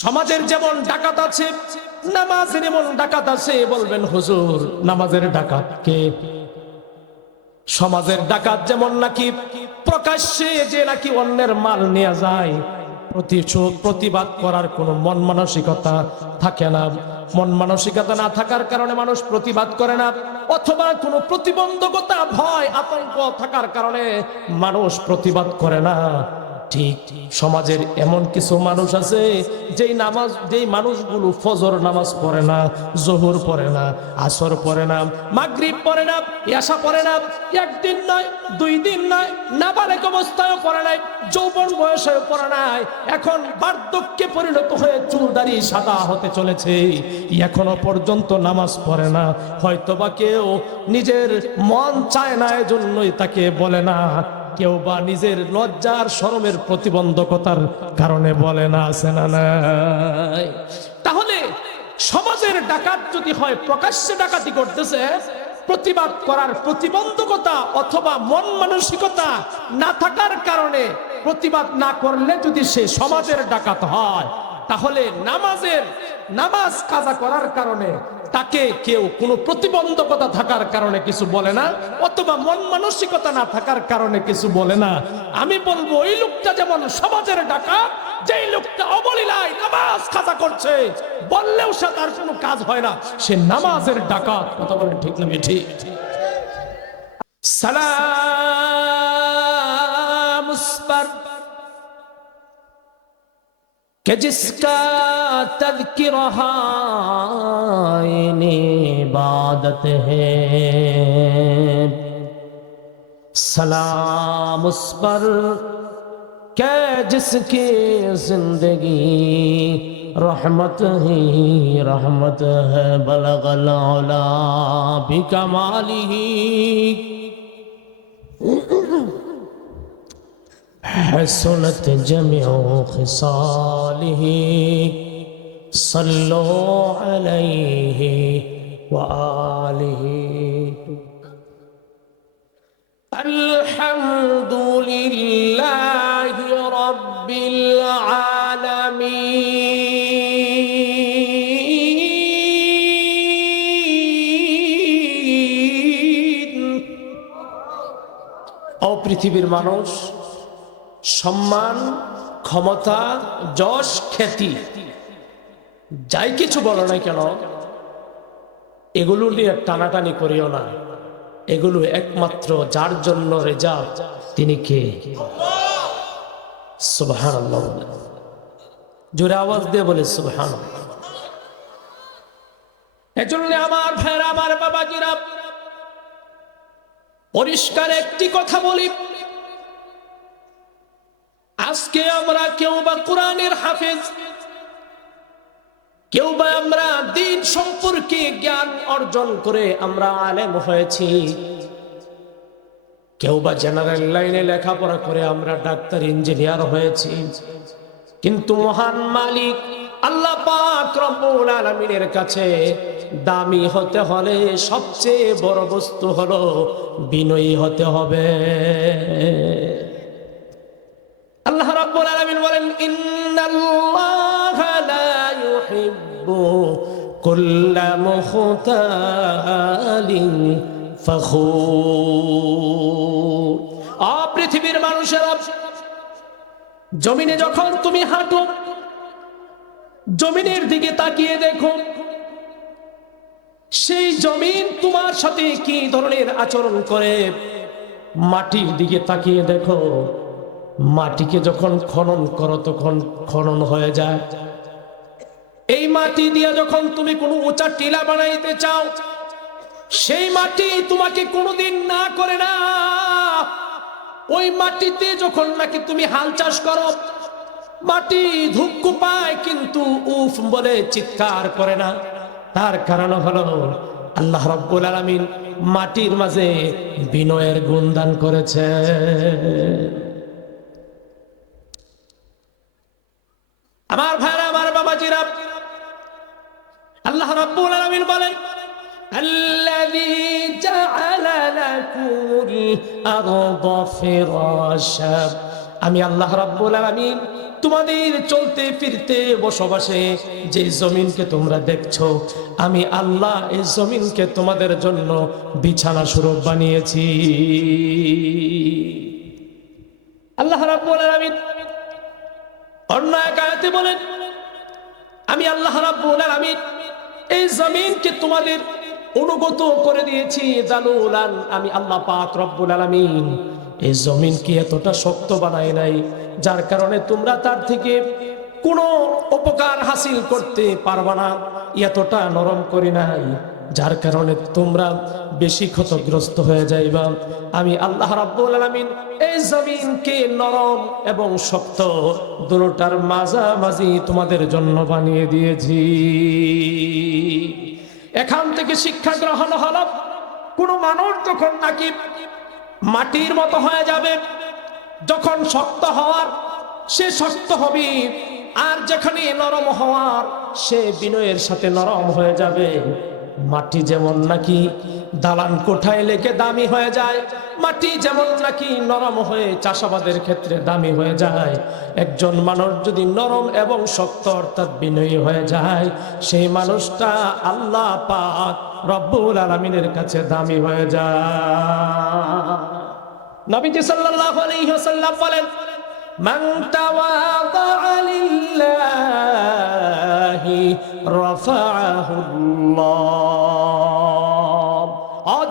সমাজের যেমন ডাকাত আছে, নামাজের এমন ডাকাত আছে। বলবেন হুজুর, নামাজের ডাকাত কে? সমাজের ডাকাত যেমন নাকি প্রকাশ্যে যে নাকি অন্যের মাল নিয়ে যায়, প্রতিবাদ করার কোনো মন মানসিকতা থাকে না। মন মানসিকতা না থাকার কারণে মানুষ প্রতিবাদ করে না, অথবা কোনো প্রতিবন্ধকতা, ভয়, আতঙ্ক থাকার কারণে মানুষ প্রতিবাদ করে না। ঠিক সমাজের এমন কিছু মানুষ আছে যেই মানুষগুলো ফজর নামাজ পড়ে না, জোহর পড়ে না, আসর পড়ে না, মাগরিব পড়ে না, ইয়াশা পড়ে না, একদিন নয়, 2 দিন নয়, নাবালেগ অবস্থায়ও পড়ে নাই, যৌবন বয়সেও পড়ে নাই, এখন বার্ধক্যে পরিণত হয়ে চুল দাড়ি সাদা হতে চলেছে, এখনো পর্যন্ত নামাজ পড়ে না। হয়তোবা কেউ নিজের মন চায় না, এজন্যই তাকে বলে না, কেউ বা নিজের লজ্জার শরমের প্রতিবন্ধকতার কারণে বলে না, আছে না নাই? তাহলে সমাজের ডাকাত যদি হয় প্রকাশ্যে ডাকাতি করতেছে, প্রতিবাদ করার প্রতিবন্ধকতা অথবা মন মানসিকতা না থাকার কারণে প্রতিবাদ না করলে যদি সে সমাজের ডাকাত হয়, তাহলে নামাজ কাজা করার কারণে তাকে কেউ কোনো প্রতিবন্ধকতা থাকার কারণে কিছু বলে না, অথবা মন মানসিকতা না থাকার কারণে কিছু বলে না। আমি বলবো ওই লোকটা যেমন সমাজের ডাকাত, যেই লোকটা অবলীলায় নামাজ কাজা করছে, বললেও সে তার কোনো কাজ হয় না, সে নামাজের ডাকাত। কথা বলেন ঠিক না ঠিক? सलाम उस पर कि जिसका तज़किरा इबादत है। सलाम उस पर कि जिसकी जिंदगी रहमत ही रहमत है। बलगल औला बिकमालिही हसनत जमीउ खिसालिही। सल्लो अलैहि व आलिही। अल्हम्दुलिल्लाहि रब्बिल आलामीन। ও পৃথিবীর মানুষ, সম্মান, ক্ষমতা, যশ, খ্যাতি যাই কিছু বলো না কেন, এগুলো নিয়ে টানাটানি করিও না। এগুলো একমাত্র যার জন্য রেজাল্ট, তিনি কে? সুবহানাল্লাহ। জোরে আওয়াজ দিয়ে বলে সুবহানাল্লাহ। এজন্য আমার ভাইরা, আমার বাবাজিরা, পরিষ্কার একটি কথা বলি, আজকে আমরা কেউ বা কোরআনের হাফেজ, কেউ বা আমরা দ্বীন সম্পর্কে জ্ঞান অর্জন করে আমরা আলেম হয়েছি, কেউ বা জেনারেল লাইনে লেখাপড়া করে আমরা ডাক্তার, ইঞ্জিনিয়ার হয়েছি, কিন্তু মহান মালিক আল্লাহ পাক রব্বুল আলামিনের কাছে দামি হতে হলে সবচেয়ে বড় বস্তু হলো বিনয়ী হতে হবে। আল্লাহ রাব্বুল আলামিন বলেন, ইন্নাল্লাহা লা ইউহিব্বু কুল্লা মুখতালিন ফখুর। পৃথিবীর মানুষেরা, জমিনে যখন তুমি হাঁটো, জমিনের দিকে তাকিয়ে দেখো, সেই জমিন তোমার সাথে কি ধরনের আচরণ করে। মাটির দিকে তাকিয়ে দেখো, মাটিকে যখন খনন করো তখন খনন হয়ে যায়। এই মাটি দিয়ে যখন তুমি কোনো উঁচা টিলা বানাইতে চাও, সেই মাটি তোমাকে কোনোদিন না করে না। ওই মাটিতে যখন নাকি তুমি হাল চাষ করো, মাটি ধুক্কু পায় কিন্তু উফ বলে চিৎকার করে না। তার কারণ হলো আল্লাহ রাব্বুল আলামিন মাটির মাঝে বিনয়ের গুণদান করেছে। আমার ভাইরা, আমার বাবাজিরা, আল্লাহ রাব্বুল আলামিন বলেন, আল্লাযী জাআলা লাকুমুল আরদা ফিরাশা। আমি আল্লাহ রাব্বুল আলামিন তোমাদের চলতে ফিরতে বসবাসে যে জমিনকে তোমরা দেখছো, আমি আল্লাহ এই জমিনকে তোমাদের জন্য বিছানা স্বরূপ বানিয়েছি। আল্লাহ রাব্বুল আলামিন অন্য এক আয়াতে বলেন, আমি আল্লাহ রাব্বুল আলামিন এই জমিনকে তোমাদের অনুগত করে দিয়েছি জালুলান। আমি আল্লাহ পাক রব্বুল আলামিন এই জমিনকে এতটা শক্ত বানাই নাই যার কারণে তোমরা তার থেকে কোনো উপকার হাসিল করতে পারবা না, এতটা নরম করি নাই যার কারণে তোমরা বেশি ক্ষতিগ্রস্ত হয়ে যাইবা। আমি আল্লাহ রাব্বুল আলামিন এই জমিনকে নরম এবং শক্ত দুটোটার মাঝামাঝি তোমাদের জন্য বানিয়ে দিয়েছি। এখান থেকে শিক্ষা গ্রহণ হলো, কোন মানুষ যখন নাকি মাটির মতো হয়ে যাবে, যখন শক্ত হওয়ার সে শক্ত হবে, আর যেখানে নরম হওয়ার সে বিনয়ের সাথে নরম হয়ে যাবে। মাটি যেমন নাকি দালান কোঠায় লেগে দামি হয়ে যায়, মাটি যেমন নাকি নরম হয়ে চাষাবাদের ক্ষেত্রে দামি হয়ে যায়, একজন মানুষ যদি নরম এবং শক্ত অর্থাৎ বিনয়ী হয়ে যায়, সেই মানুষটা আল্লাহ পাক রব্বুল আলামিনের কাছে দামি হয়ে যায়। নবীজি সাল্লাল্লাহু আলাইহি ওয়াসাল্লাম বলেন, মান তাওয়াদা লিল্লাহি রাফাআহুল্লাহ।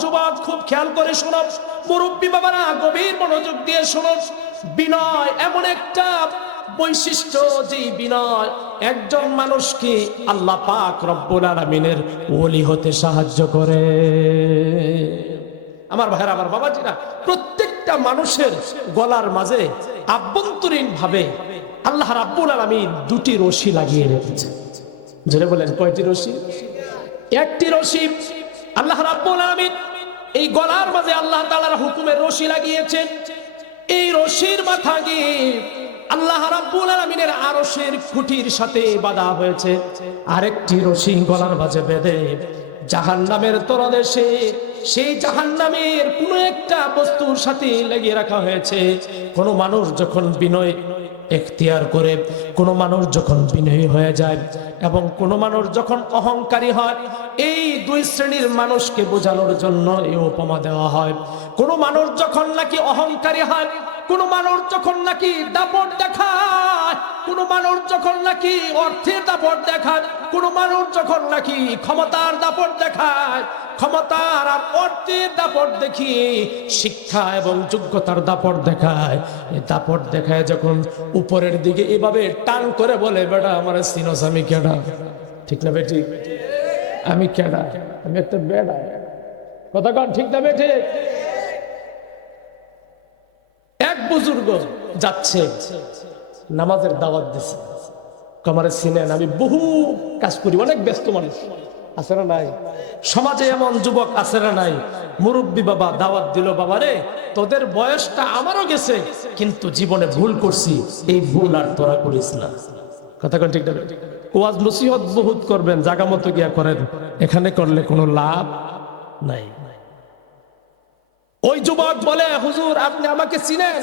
যুবক খুব খেয়াল করে শোনো, মুরব্বী বাবারা গভীর মনোযোগ দিয়ে শোনো। বিনয় এমন একটা বৈশিষ্ট্য, যে বিনয় একজন মানুষকে আল্লাহ পাক রব্বুল আলামিনের ওলি হতে সাহায্য করে। আমার ভাইরা, আমার বাবাজিরা, প্রত্যেকটা মানুষের গলার মাঝে আভ্যন্তরীণ ভাবে আল্লাহ রাব্বুল আলামিন দুটি রশি লাগিয়ে রেখেছে। জোরে বলেন, কয়টি রশি? একটি রশি আল্লাহ রাব্বুল আলামিন এই গলার মাঝে আল্লাহ তাআলার হুকুমের রশি লাগিয়েছেন। এই রশির মাথা গিয়ে আল্লাহ রাব্বুল আলামিনের আরশের খুঁটির সাথে বাঁধা হয়েছে। আরেকটি রশি গলার মাঝে বেঁধে জাহান্নামের তলদেশে সেই জাহান্নামের কোনো একটা বস্তুর সাথে লাগিয়ে রাখা হয়েছে। কোনো মানুষ যখন বিনয় এখতিয়ার করে, কোনো মানুষ যখন বিনয়ী হয়ে যায় এবং কোনো মানুষ যখন অহংকারী হয়, এই দুই শ্রেণীর মানুষকে বোঝানোর জন্য এই উপমা দেওয়া হয়। কোনো মানুষ যখন নাকি অহংকারী হয়, কোন মানুষ যখন নাকি দাপট দেখায়, কোন মানুষ যখন নাকি অর্থের দাপট দেখায়, কোন মানুষ যখন নাকি ক্ষমতার দাপট দেখায়, ক্ষমতার আর অর্থের দাপট দেখিয়ে শিক্ষা এবং যোগ্যতার দাপট দেখায়, এই দাপট দেখায় যখন উপরের দিকে এভাবে টান করে বলে, বেটা আমার সিনোস, আমি কেডা? ঠিক না বেটি? আমি কেডা? আমি একটা বেডা। কথা কন, ঠিক না বেটি? এক বুজুর্গ যাচ্ছে, নামাজের দাওয়াত দিচ্ছে, আমার চিনেন, আমি বহু কাজ করি, অনেক ব্যস্ত মানুষ আছে না নাই? সমাজে এমন যুবক আছে না নাই? মুরব্বী বাবা দাওয়াত দিল, বাবা রে তোদের বয়সটা আমারও গেছে, কিন্তু জীবনে ভুল করছি, এই ভুল আর তোরা করিস না। কথা কোন ঠিক না? ওয়াজ নসিহত বহুত করবেন, জায়গা মতো গিয়া করেন, এখানে করলে কোনো লাভ নাই। ওই যুবক বলে, হুজুর আপনি আমাকে চিনেন?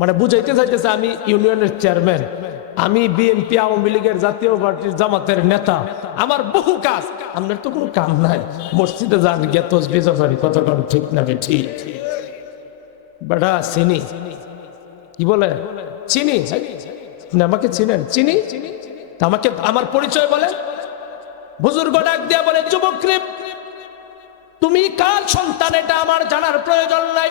মানে বুঝাইতে চাইতেছে আমি ইউনিয়নের চেয়ারম্যান, আমি বিএনপি আওয়ামী লীগের জাতীয় পার্টির জামাতের নেতা, আমার বহু কাজ, আপনার তো কোনো কাম নাই, মসজিদে যান গিয়ে তাসবিহ পড়ি। কত কম ঠিক না ঠিক? বেটা চিনি, কি বলে চিনি? আমাকে চিনেন? চিনি? আমাকে আমার পরিচয় বলে। বুজুর্গ ডাক দিয়া বলে, যুবক রে তুমি কার সন্তান এটা আমার জানার প্রয়োজন নাই।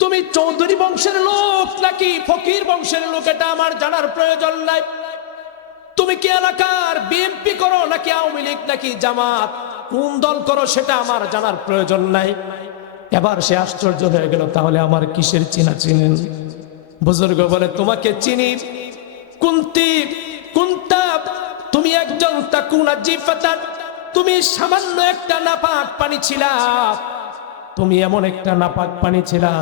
তুমি চৌধুরী বংশের লোক নাকি ফকির বংশের লোক এটা আমার জানার প্রয়োজন নাই। তুমি কি এলাকার বিএনপি করো নাকি আওয়ামী লীগ নাকি জামাত, কোন দল করো সেটা আমার জানার প্রয়োজন নাই। এবার সে আশ্চর্য হয়ে গেল, তাহলে আমার কিসের চিনা চিনেন? বুজুর্গ বলে, তোমাকে চিনি। কুন্তি কুন্তা, তুমি একজন তাকুনা জিফাতান, তুমি সামান্য একটা নাপাক পানি ছিলা। তুমি এমন একটা নাপাক পানি ছিলা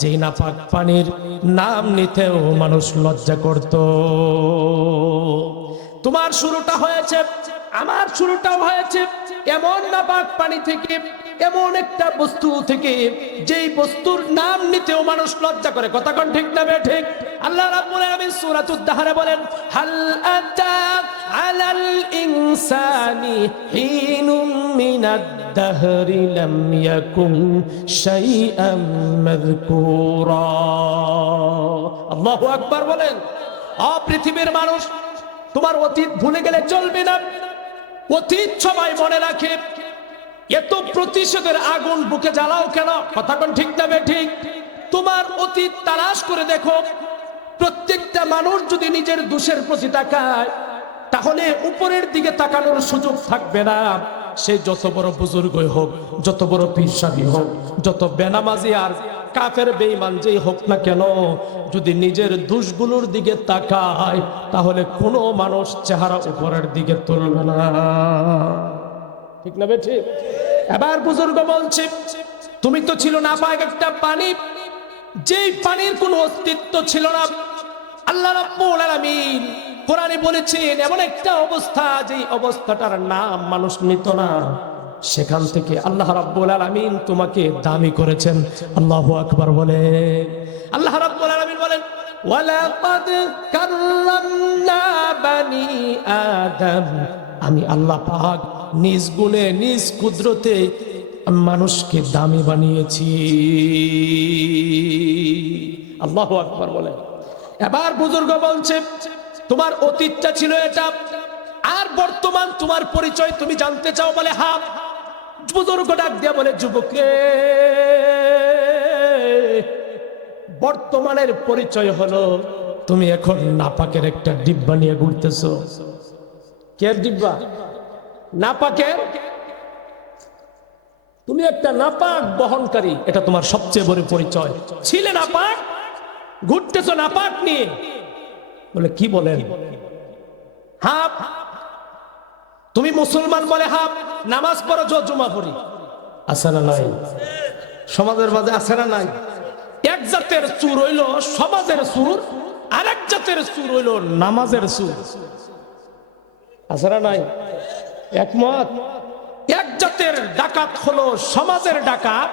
যে নাপাক পানির নাম নিতেও মানুষ লজ্জা করত। তোমার শুরুটা হয়েছে, আমার শুরুটাও হয়েছে এমন নাপাক পানি থেকে এমন একটা বস্তু থেকে যেই বস্তুর নাম নিতেও মানুষ লজ্জা করে। কথা কোন ঠিক না বে ঠিক? আল্লাহ রাব্বুল আলামিন সূরাতুদ দাহরে বলেন, হাল আতা আলাল ইনসানি হিনুম মিনাদ দাহরি লাম ইয়াকুন শাইআম মাযকুরা। আল্লাহু আকবার বলেন। পৃথিবীর মানুষ, তোমার অতীত ভুলে গেলে চলবে না, অতীত সবাই মনে রাখে। এত প্রতিশোধের আগুন বুকে জ্বালাও কেন? কথা কোন ঠিক না বে ঠিক? তোমার অতীত তালাশ করে দেখো। প্রত্যেকটা মানুষ যদি নিজের দোষের প্রতি তাকায়, তাহলে উপরের দিকে তাকানোর সুযোগ থাকবে না। সে যত বড় বুজুর্গই হোক, যত বড় পীর সাহেব হোক, যত বেনামাজি আর কাফের বেঈমান যেই হোক না কেন, যদি নিজের দোষগুলোর দিকে তাকায়, তাহলে কোনো মানুষ চেহারা উপরের দিকে তুলবে না। ঠিক না বে ঠিক? এবার বুজুর্গ বলছে, তুমি তো ছিল নাপাক একটা পানি, যেই পানির কোনো অস্তিত্ব ছিল না। আল্লাহ রাব্বুল আলামিন কোরআনে বলেছেন এমন একটা অবস্থা, যেই অবস্থাটার নাম মানুষ নিত না। সেখান থেকে আল্লাহ রাব্বুল আলামিন তোমাকে দামি করেছেন। আল্লাহু আকবার বলে। আল্লাহ রাব্বুল আলামিন বলেন, ওয়ালাকাদ কাররামনা বানি আদম, আমি আল্লাহ পাক নিজ গুণে নিজ কুদরতে মানুষকে দামি বানিয়েছি। আল্লাহু আকবার বলে। এবার বুজুর্গ বলছে, তোমার অতীতটা ছিল এটা, আর বর্তমান তোমার পরিচয় তুমি জানতে চাও? বলে হ্যাঁ। বুজুর্গ ডাক দিয়া বলে, যুবক রে, বর্তমানের পরিচয় হলো তুমি এখন নাপাকের একটা ডিব্বা নিয়ে ঘুরতেছো। কে ডিব্বা? নাপাকের। তুমি একটা নাপাক বহনকারী, এটা তোমার সবচেয়ে বড় পরিচয়। ছিলে নাপাক, ঘুরতেছো নাপাক নিয়ে। বলে কি বলেন? হাফ। তুমি মুসলমান? বলে হাফ। নামাজ পড়ো, জুমা পড়ি। আছে না নাই? সমাজের মাঝে আছে না নাই? এক জাতের চুর হইল সমাজের চুর, আর এক জাতের চুর হইল নামাজের চুর। আছে না নাই? একমত? এক জাতের ডাকাত হলো সমাজের ডাকাত,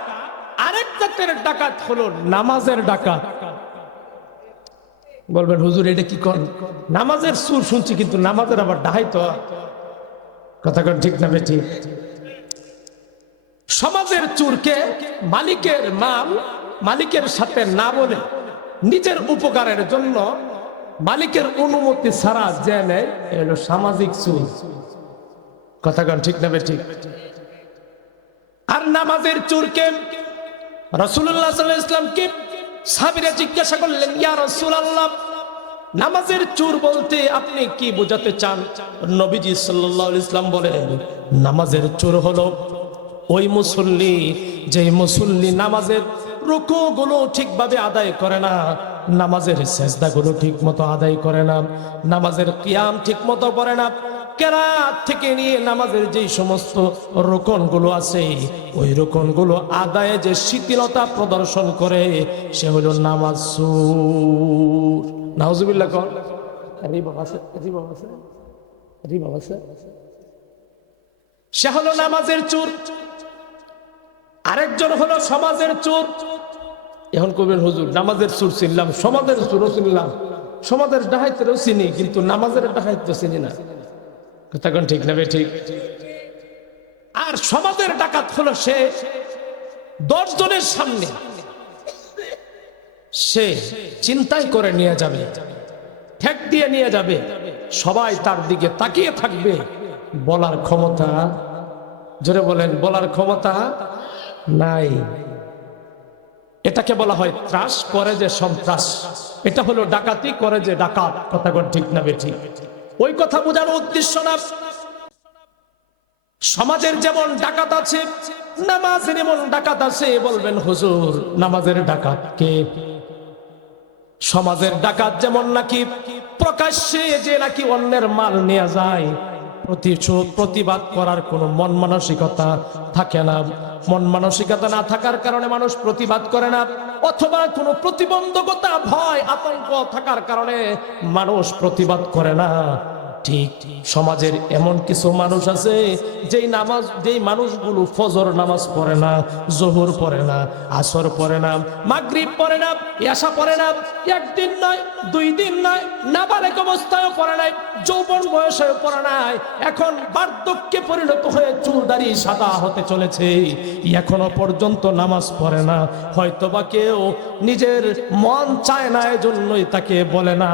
আরেক জাতের ডাকাত হলো নামাজের ডাকাত। বলবেন হুজুর এটা কি করেন? নামাজের সুর শুনছি, কিন্তু নামাজের আবার ডাহাই তো। কথা কন ঠিক না বেঠিক? সমাজের চুরকে মালিকের মাল মালিকের সাথে না বলে নিজের উপকারের জন্য মালিকের অনুমতি ছাড়া যে নেয়, এলো সামাজিক চুর। কথা কন ঠিক না বেঠিক? আর নামাজের চুরকে রাসূলুল্লাহ সাল্লাল্লাহু আলাইহি ওয়াসাল্লামকে সাহাবীরা জিজ্ঞাসা করলেন, ইয়া রাসূলুল্লাহ, নামাজের চুর বলতে আপনি কি বোঝাতে চান? নবীজি সাল্লাল্লাহু আলাইহি ওয়াসাল্লাম বলেন, নামাজের চোর হলো ওই মুসল্লি, যেই মুসল্লি নামাজের রুকুগুলো ঠিকভাবে আদায় করে না, নামাজের সেজদাগুলো ঠিক মতো আদায় করে না, নামাজের কিয়াম ঠিক মতো করে না, কেরাত থেকে নিয়ে নামাজের যেই সমস্ত রুকনগুলো আছে, ওই রুকনগুলো আদায়ে যে শিথিলতা প্রদর্শন করে, সে হলো নামাজ চোর। নাউজুবিল্লাহ কর। সে হলো নামাজের চোর। আরেকজন হলো সমাজের চোর। এখন কবেন হুজুর নামাজের চোর চিনলাম, সমাজের চোরও চিনলাম, সমাজের ডাকাইতেরও চিনি, কিন্তু নামাজের ডাকাইত তো চিনি না। কথা কোন ঠিক না ঠিক? আর সমাজের ডাকাত হলো সে 10 জনের সামনে সে চিন্তাই করে নিয়ে যাবে, ঠেক দিয়ে নিয়ে যাবে, সবাই তার দিকে তাকিয়ে থাকবে, বলার ক্ষমতা, জোরে বলেন, বলার ক্ষমতা নাই। এটাকে বলা হয় ত্রাস, করে যে সন্ত্রাস। এটা হলো ডাকাতি, করে যে ডাকাত। কথা কোন ঠিক না ঠিক? ওই কথা বোঝানোর উদ্দেশ্য না। সমাজের যেমন ডাকাত আছে, নামাজের এমন ডাকাত আছে। বলবেন হুজুর নামাজের ডাকাত কে? সমাজের ডাকাত যেমন নাকি প্রকাশ্যে যে নাকি অন্যের মাল নিয়ে যায়, প্রতিবাদ করার কোনো মন মানসিকতা থাকে না। মন মানসিকতা না থাকার কারণে মানুষ প্রতিবাদ করে না, অথবা কোনো প্রতিবন্ধকতা, ভয়, আতঙ্ক থাকার কারণে মানুষ প্রতিবাদ করে না। ঠিক সমাজের এমন কিছু মানুষ আছে যেই মানুষগুলো ফজর নামাজ পড়ে না, জোহর পড়ে না, আসর পড়ে না, মাগরিব পড়ে না, এশা পড়ে না, একদিন নয়, 2 দিন নয়, নাবালেগ অবস্থায়ও পড়ে নাই, যৌবন বয়সেও পড়ে নাই, এখন বার্ধক্যে পরিণত হয়ে চুল দাড়ি সাদা হতে চলেছে, এখনো পর্যন্ত নামাজ পড়ে না। হয়তোবা কেউ নিজের মন চায় না, এজন্যই তাকে বলে না,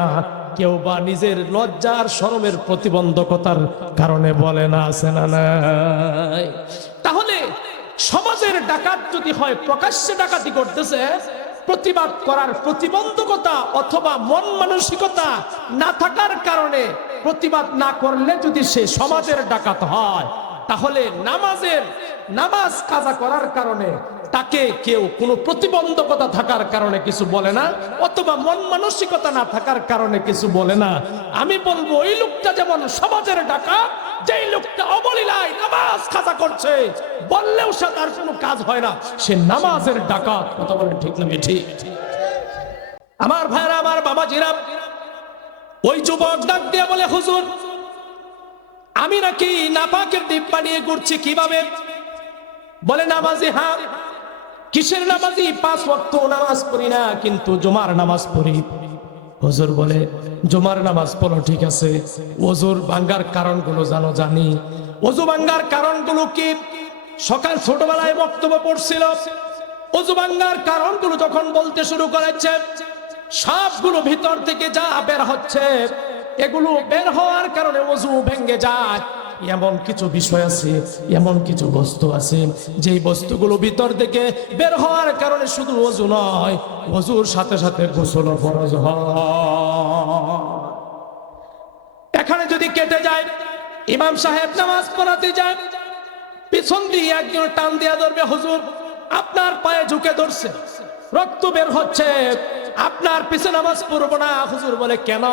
কেউ বা নিজের লজ্জার শরমের প্রতিবন্ধকতার কারণে বলে না, আছে না নাই? তাহলে সমাজের ডাকাত যদি হয় প্রকাশ্যে ডাকাতি করতেছে, প্রতিবাদ করার প্রতিবন্ধকতা অথবা মন মানসিকতা না থাকার কারণে প্রতিবাদ না করলে যদি সে সমাজের ডাকাত হয়, তাহলে নামাজ কাজা করার কারণে তাকে কেউ কোনো প্রতিবন্ধকতা থাকার কারণে কিছু বলে না, অথবা মন মানসিকতা না থাকার কারণে কিছু বলে না। আমি বলবো ওই লোকটা যেমন সমাজের ডাকাত, যেই লোকটা অবলীলায় নামাজ কাজা করছে, বললেও সে তার কোনো কাজ হয় না, সে নামাজের ডাকাত। কথা বলেন ঠিক না ঠিক? আমার ভাইরা, আমার বাবাজিরা, ওই যুবক ডাক দিয়ে বলে, হুজুর আমি নাকি নাপাকের ডিব্বা নিয়ে ঘুরছি, কিভাবে? বলে নামাজি। হ্যাঁ। কিসের নামাজি? 5 ওয়াক্ত নামাজ পড়ি না, কিন্তু জুমার নামাজ পড়ি। হুজুর বলে, জুমার নামাজ পড়ো, ঠিক আছে, ওযুর ভাঙ্গার কারণগুলো জানো? জানি। ওযু ভাঙ্গার কারণগুলো কি? সকাল ছোটবেলায় বক্তব্য পড়ছিল, ওযু ভাঙ্গার কারণগুলো যখন বলতে শুরু করেছে, সবগুলো ভিতর থেকে যা বের হচ্ছে, এগুলো বের হওয়ার কারণে ওযু ভেঙে যায়। এমন কিছু বিষয় আছে, এমন কিছু বস্তু আছে, যেই বস্তুগুলো ভিতর থেকে বের হওয়ার কারণে শুধু ওযু নয়, ওযুর সাথে সাথে গোসলও ফরজ হয়। এখানে যদি কেটে যায়, ইমাম সাহেব নামাজ পড়াতে যায়, পিছন দিয়ে একজন টান দিয়া ধরবে, হুজুর আপনার পায়ে ঝুঁকে ধরছে, রক্ত বের হচ্ছে, আপনার পিছনে নামাজ পড়বো না। হুজুর বলে, কেন?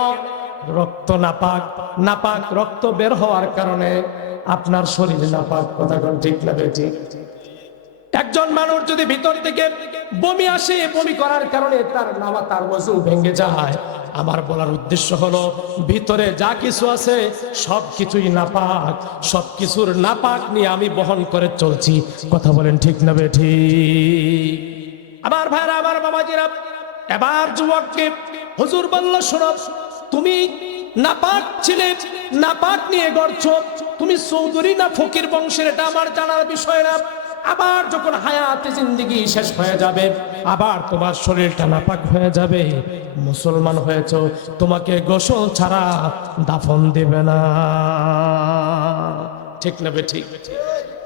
রক্ত নাপাক, নাপাক রক্ত বের হওয়ার কারণে আপনার শরীর নাপাক। কথা কোন ঠিক না ঠিক? একজন মানুষ যদি ভিতর থেকে বমি আসে, বমি করার কারণে তার ওযু ভেঙে যায়, আমার বলার উদ্দেশ্য হলো ভিতরে যা কিছু আছে সবকিছুই নাপাক, সবকিছুর নাপাক নিয়ে আমি বহন করে চলছি। কথা বলেন ঠিক না ঠিক? আমার ভাইরা, আমার বাবাজিরা, এবার যুবককে হুজুর বলল, শোনো, তুমি নাপাক ছিলে, নাপাক নিয়ে গড়ছো, তুমি চৌধুরী না ফকির বংশের, এটা আমার জানার বিষয় না। আবার যখন হায়াতে জিন্দেগি শেষ হয়ে যাবে, আবার তোমার শরীরটা নাপাক হয়ে যাবে, মুসলমান হয়েছো, তোমাকে গোসল ছাড়া দাফন দেবে না। ঠিক না ঠিক?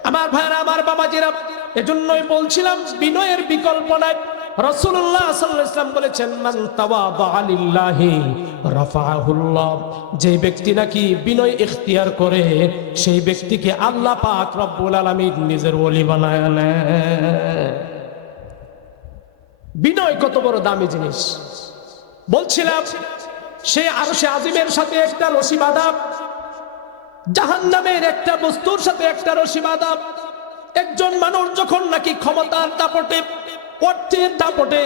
আমার ভাইরা, আমার বাবাজিরা, এজন্যই বলছিলাম বিনয়ের বিকল্প নাই। রাসূলুল্লাহ সাল্লাল্লাহু আলাইহি ওয়াসাল্লাম বলেছেন, মান তাওয়াদা লিল্লাহি রাফাআহুল্লাহ, যে ব্যক্তি নাকি বিনয় ইখতিয়ার করে, সেই ব্যক্তিকে আল্লাহ পাক রব্বুল আলামিন নিজের ওলি বানায় নেন। বিনয় কত বড় দামি জিনিস! বলছিলাম, সেই আরশে আজিমের সাথে একটা রশি বাঁধা, জাহান্নামের একটা বস্তুর সাথে একটা রশি বাঁধা। একজন মানুষ যখন নাকি ক্ষমতার দাপটে, অর্থের দাপটে,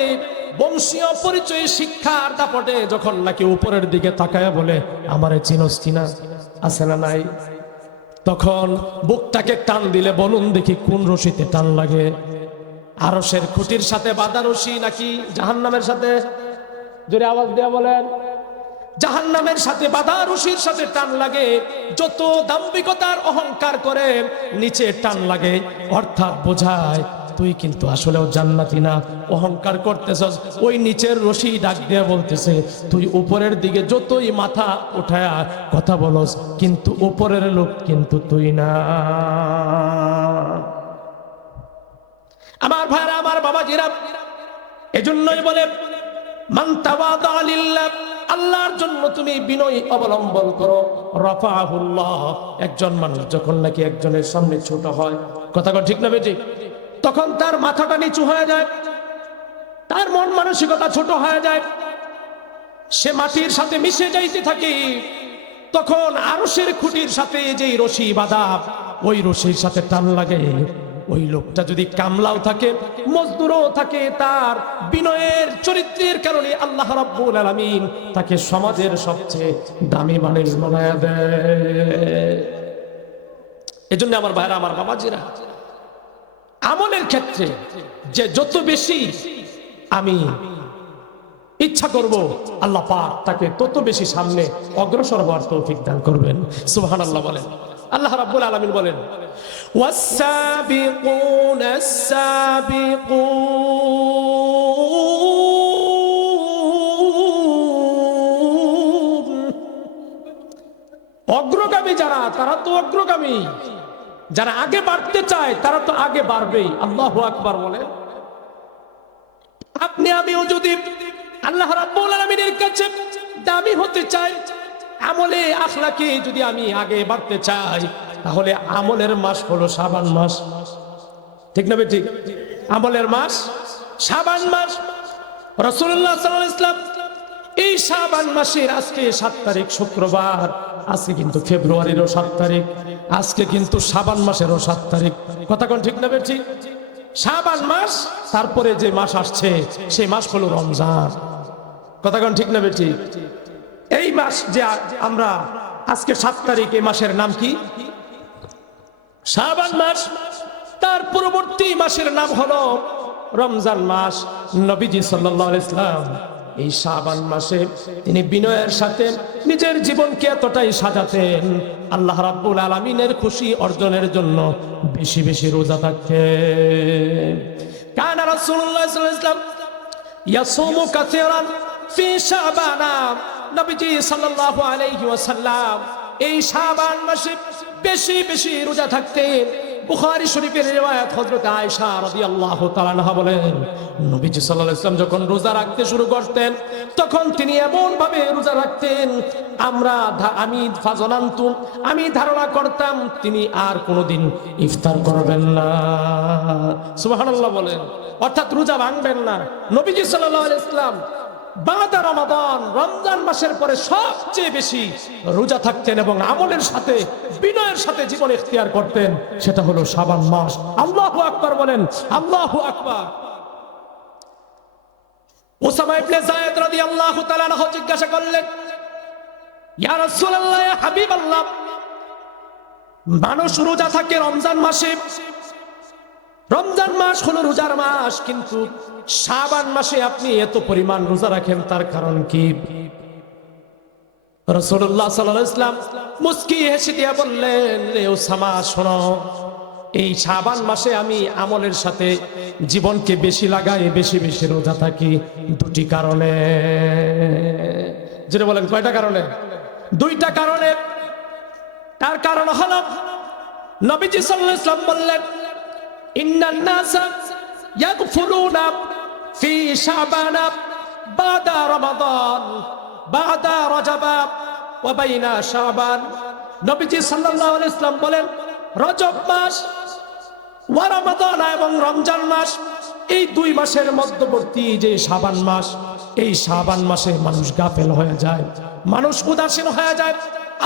বংশীয় পরিচয়, শিক্ষার দাপটে যখন নাকি উপরের দিকে তাকায় বলে, আমারে চিনস চিনা, আছে না নাই, তখন বুকটাকে টান দিলে বলুন দেখি কোন রশিতে টান লাগে? আরশের খুঁটির সাথে বাঁধা রশি নাকি জাহান্নামের সাথে? জোরে আওয়াজ দেয়া বলেন। জাহান্নামের সাথে বাঁধা রশির সাথে টান লাগে। যত দাম্ভিকতার অহংকার করে নিচে টান লাগে, অর্থাৎ বোঝায় তুই কিন্তু আসলেও জান্নাতি না, অহংকার করতেছস। ওই নিচের রশি ডাক দিয়ে বলতেছে, তুই উপরের দিকে যতই মাথা উঠায়া কথা বলস, কিন্তু উপরের লোক কিন্তু তুই না। আমার ভাইরা, আমার বাবাজিরা, এজন্যই বলে, মান তাওয়াদা লিল্লাহ, আল্লাহর জন্য তুমি বিনয় অবলম্বন করো, রাফাআহুল্লাহ। একজন মানুষ যখন নাকি একজনের সামনে ছোট হয়, কথা ঠিক না বেটি, তখন তার মাথাটা নিচু হয়ে যায়, তার মন মানসিকতা ছোট হয়ে যায়, সে মাটির সাথে মিশে যাইতে থাকে। তখন আরশের খুঁটির সাথে যেই রশি বাঁধা, ওই রশির সাথে টান লাগে, ওই লোকটা যদি কামলাও থাকে, মজদুরও থাকে, তার বিনয়ের চরিত্রের কারণে আল্লাহ রাব্বুল আলামিন তাকে সমাজের সবচেয়ে দামি মানুষ বানায়া দেয়। এজন্য আমার ভাইরা, আমার বাবাজিরা, আমলের ক্ষেত্রে যে যত বেশি আমি ইচ্ছা করব, আল্লাহ পাক তাকে তত বেশি সামনে অগ্রসর হওয়ার তৌফিক দান করবেন। সুবহানাল্লাহ বলেন। আল্লাহ রাব্বুল আলামিন বলেন, ওয়াস-সাবিকুনাস সাবিকুন, অগ্রগামী যারা, তারা তো অগ্রগামী। যারা আগে বাড়তে চায় তারা তো আগে বাড়বেই। আল্লাহু আকবার বলেন। আপনি আমিও যদি আল্লাহ রাব্বুল আলামিনের কাছে দামি হতে চাই, আমলে আখলাকে যদি আমি আগে বাড়তে চাই, তাহলে আমলের মাস হলো শাবান মাস। ঠিক না ঠিক? আমলের মাস শাবান মাস। রাসূলুল্লাহ সাল্লাল্লাহু আলাইহি ওয়াসাল্লাম এই শাবান মাসের আজকে 7 তারিখ শুক্রবার, আজকে কিন্তু ফেব্রুয়ারিরও 7 তারিখ, আজকে কিন্তু শাবান মাসেরও 7 তারিখ। কথা কোন ঠিক না ঠিক? শাবান মাস, তারপরে যে মাস আসছে সেই মাস হলো রমজান। কথা কোন ঠিক না ঠিক? এই মাস যে আমরা আজকে 7 তারিখ, এই মাসের নাম কি? শাবান মাস। তার পরবর্তী মাসের নাম হলো রমজান মাস। নবীজি সাল্লাল্লাহু আলাইহি ওয়াসাল্লাম এই শাবান মাসে তিনি বিনয়ের সাথে নিজের জীবনকে এতটাই সাজাতেন, আল্লাহ রাব্বুল আলামিনের খুশি অর্জনের জন্য বেশি বেশি রোজা থাকতেন। কানা রাসূলুল্লাহ সাল্লাল্লাহু আলাইহি ওয়াসাল্লাম ইয়াসুমু কাসীরান ফি শাবান। নবীজি সাল্লাল্লাহু আলাইহি ওয়াসাল্লাম এই শাবান মাসে বেশি বেশি রোজা থাকতেন। বুখারী শরীফের রিওয়ায়াত, হযরত আয়েশা রাদিয়াল্লাহু তাআলা আনহা বলেন, নবীজি সাল্লাল্লাহু আলাইহি ওয়াসাল্লাম যখন রোজা রাখতে শুরু করতেন, তখন তিনি এমন ভাবে রোজা রাখতেন, আমি ধারণা করতাম তিনি আর কোনোদিন ইফতার করবেন না। সুবহানাল্লাহ বলেন। অর্থাৎ রোজা ভাঙবেন না। নবীজি সাল্লাল্লাহু আলাইহি ওয়াসাল্লাম বাদা রমাদান, রমজান মাসের পরে সবচেয়ে বেশি রোজা থাকতেন এবং আমলের সাথে বিনয়ের সাথে জীবন ইখতিয়ার করতেন, সেটা হলো শাবান মাস। আল্লাহু আকবার বলেন। আল্লাহু আকবার। উসামা ইবনে যায়েদ রাদিয়াল্লাহু তাআলা আনহু জিজ্ঞাসা করলেন, ইয়া রাসূলুল্লাহ, ইয়া হাবিবাল্লাহ, মানুষ রোজা থাকে রমজান মাসে, রমজান মাস হলো রোজার মাস, কিন্তু শাবান মাসে আপনি এত পরিমাণ রোজা রাখেন, তার কারণ কি? রাসূলুল্লাহ সাল্লাল্লাহু আলাইহি ওয়াসাল্লাম মুস্কি হেসে দিয়ে বললেন, রে উসামা, শোনো, এই শাবান মাসে আমি আমলের সাথে জীবনকে বেশি লাগাই, বেশি বেশি রোজা থাকি দুটি কারণে। যেটা বলেন, কয়টা কারণে? দুইটা কারণে। তার কারণ হলো, নবীজি সাল্লাল্লাহু আলাইহি ওয়াসাল্লাম বললেন, ইন্নান নাসা ইয়াগফুলুনা ফি শাবান বাদা রমাদান বাদা রজব ওয়া বাইনা শাবান। নবীজি সাল্লাল্লাহু আলাইহি ওয়াসাল্লাম বলেন, রজব মাস ওয়া রমাদান এবং রমজান মাস, এই দুই মাসের মধ্যবর্তী যে শাবান মাস, এই শাবান মাসে মানুষ গাফেল হয়ে যায়, মানুষ উদাসীন হয়ে যায়,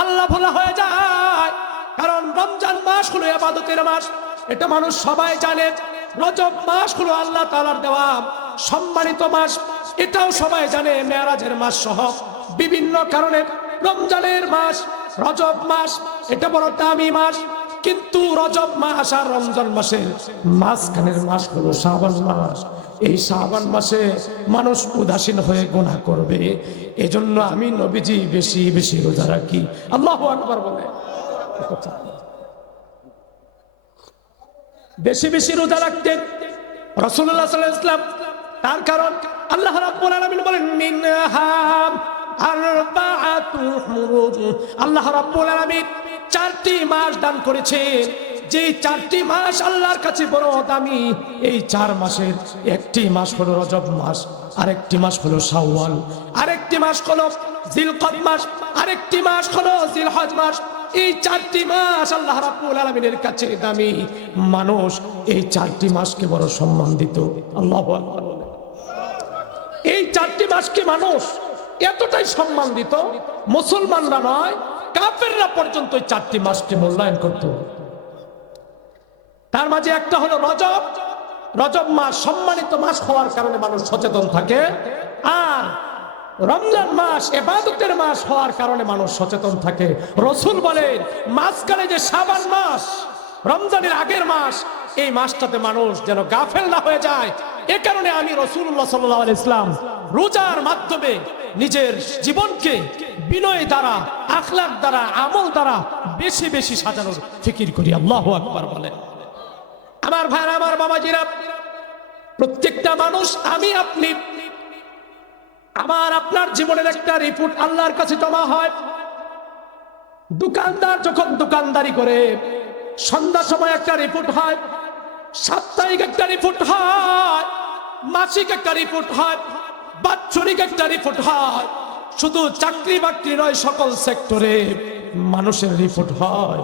আল্লাহ ভোলা হয়ে যায়। কারণ রমজান মাস হলো ইবাদতের মাস, এটা মানুষ সবাই জানে। রজব মাস হলো আল্লাহ তাআলার দেওয়া সম্মানিত মাস, এটাও সবাই জানে। মেরাজের মাস সহ বিভিন্ন কারণে রমজানের মাস, রজব মাস, এটা বড় দামি মাস। কিন্তু রজব মাস আর রমজান মাসের মাঝখানের মাস হলো শাবান মাস। এই শাবান মাসে মানুষ উদাসীন হয়ে গুনাহ করবে, এজন্য আমি নবীজি বেশি বেশি রোজা রাখি। আল্লাহু আকবার বলে। বেশি বেশি রোজা রাখতেন রাসূলুল্লাহ সাল্লাল্লাহু আলাইহি ওয়াসাল্লাম। তার কারণ আল্লাহ রাব্বুল আলামিন বলেন, মিনহা আরবাআতু হুরুম। আল্লাহ রাব্বুল আলামিন 4টি মাস দান করেছেন, যে 4টি মাস আল্লাহর কাছে বড় দামি। এই 4 মাসের একটি মাস হলো রজব মাস, আরেকটি মাস হলো শাওয়াল, আরেকটি মাস হলো জিলকদ মাস, আরেকটি মাস হলো জিলহজ মাস। এই 4টি মাস আল্লাহ রাব্বুল আলামিনের কাছে দামি। মানুষ এই 4টি মাসকে বড় সম্মান দিত। আল্লাহু আকবার। এই 4টি মাসকে মানুষ এতটাই সম্মান দিত, মুসলমানরা নয়, কাফেররা পর্যন্ত এই 4টি মাসকে মূল্যায়ন করত। তার মাঝে একটা হলো রজব। রজব মাস সম্মানিত মাস হওয়ার কারণে মানুষ সচেতন থাকে, আর রমজান মাস ইবাদতের মাস হওয়ার কারণে মানুষ সচেতন থাকে। রাসূল বলেন মাঝখানে যে শাবান মাস, রমজানের আগের মাস, এই মাসটাতে মানুষ যেন গাফেল না হয়ে যায়। এ কারণে আমি রাসূলুল্লাহ সাল্লাল্লাহু আলাইহি ইসলাম রোজার মাধ্যমে নিজের জীবনকে বিনয় দ্বারা, আখলাক দ্বারা, আমল দ্বারা বেশি বেশি সাজানোর ফিকির করি। আল্লাহু আকবার বলেন। আমার ভাইরা, আমার বাবাজিরা, প্রত্যেকটা মানুষ, আমি আপনি, আমার আপনার জীবনের একটা রিপোর্ট আল্লাহর কাছে জমা হয়। দোকানদার যখন দোকানদারি করে সন্ধ্যার সময় একটা রিপোর্ট হয়, সাপ্তাহিক একটা রিপোর্ট হয়, মাসিক একটা রিপোর্ট হয়, বাৎসরিক একটা রিপোর্ট হয়। শুধু চাকরি বাকরি নয়, সকল সেক্টরে মানুষের রিপোর্ট হয়।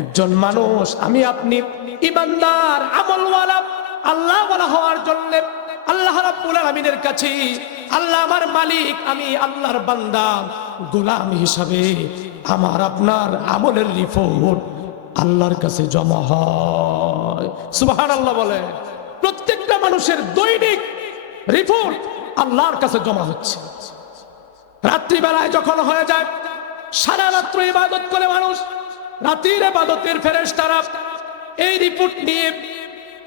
একজন মানুষ, আমি আপনি ইমানদার, আমলওয়ালা, আল্লাহওয়ালা হওয়ার জন্য আল্লাহ রাব্বুল আলামিনের কাছে, আল্লাহ আমার মালিক, আমি আল্লাহর বান্দা, গোলাম হিসাবে আমার আপনার আমলের রিপোর্ট আল্লাহর কাছে জমা হয়। সুবহানাল্লাহ বলে। প্রত্যেকটা মানুষের দৈনিক রিপোর্ট আল্লাহর কাছে জমা হচ্ছে। রাত্রিবেলায় যখন হয়ে যায়, সারা রাত্র ইবাদত করে মানুষ, রাতের ইবাদতের ফেরেশতারা এই রিপোর্ট নিয়ে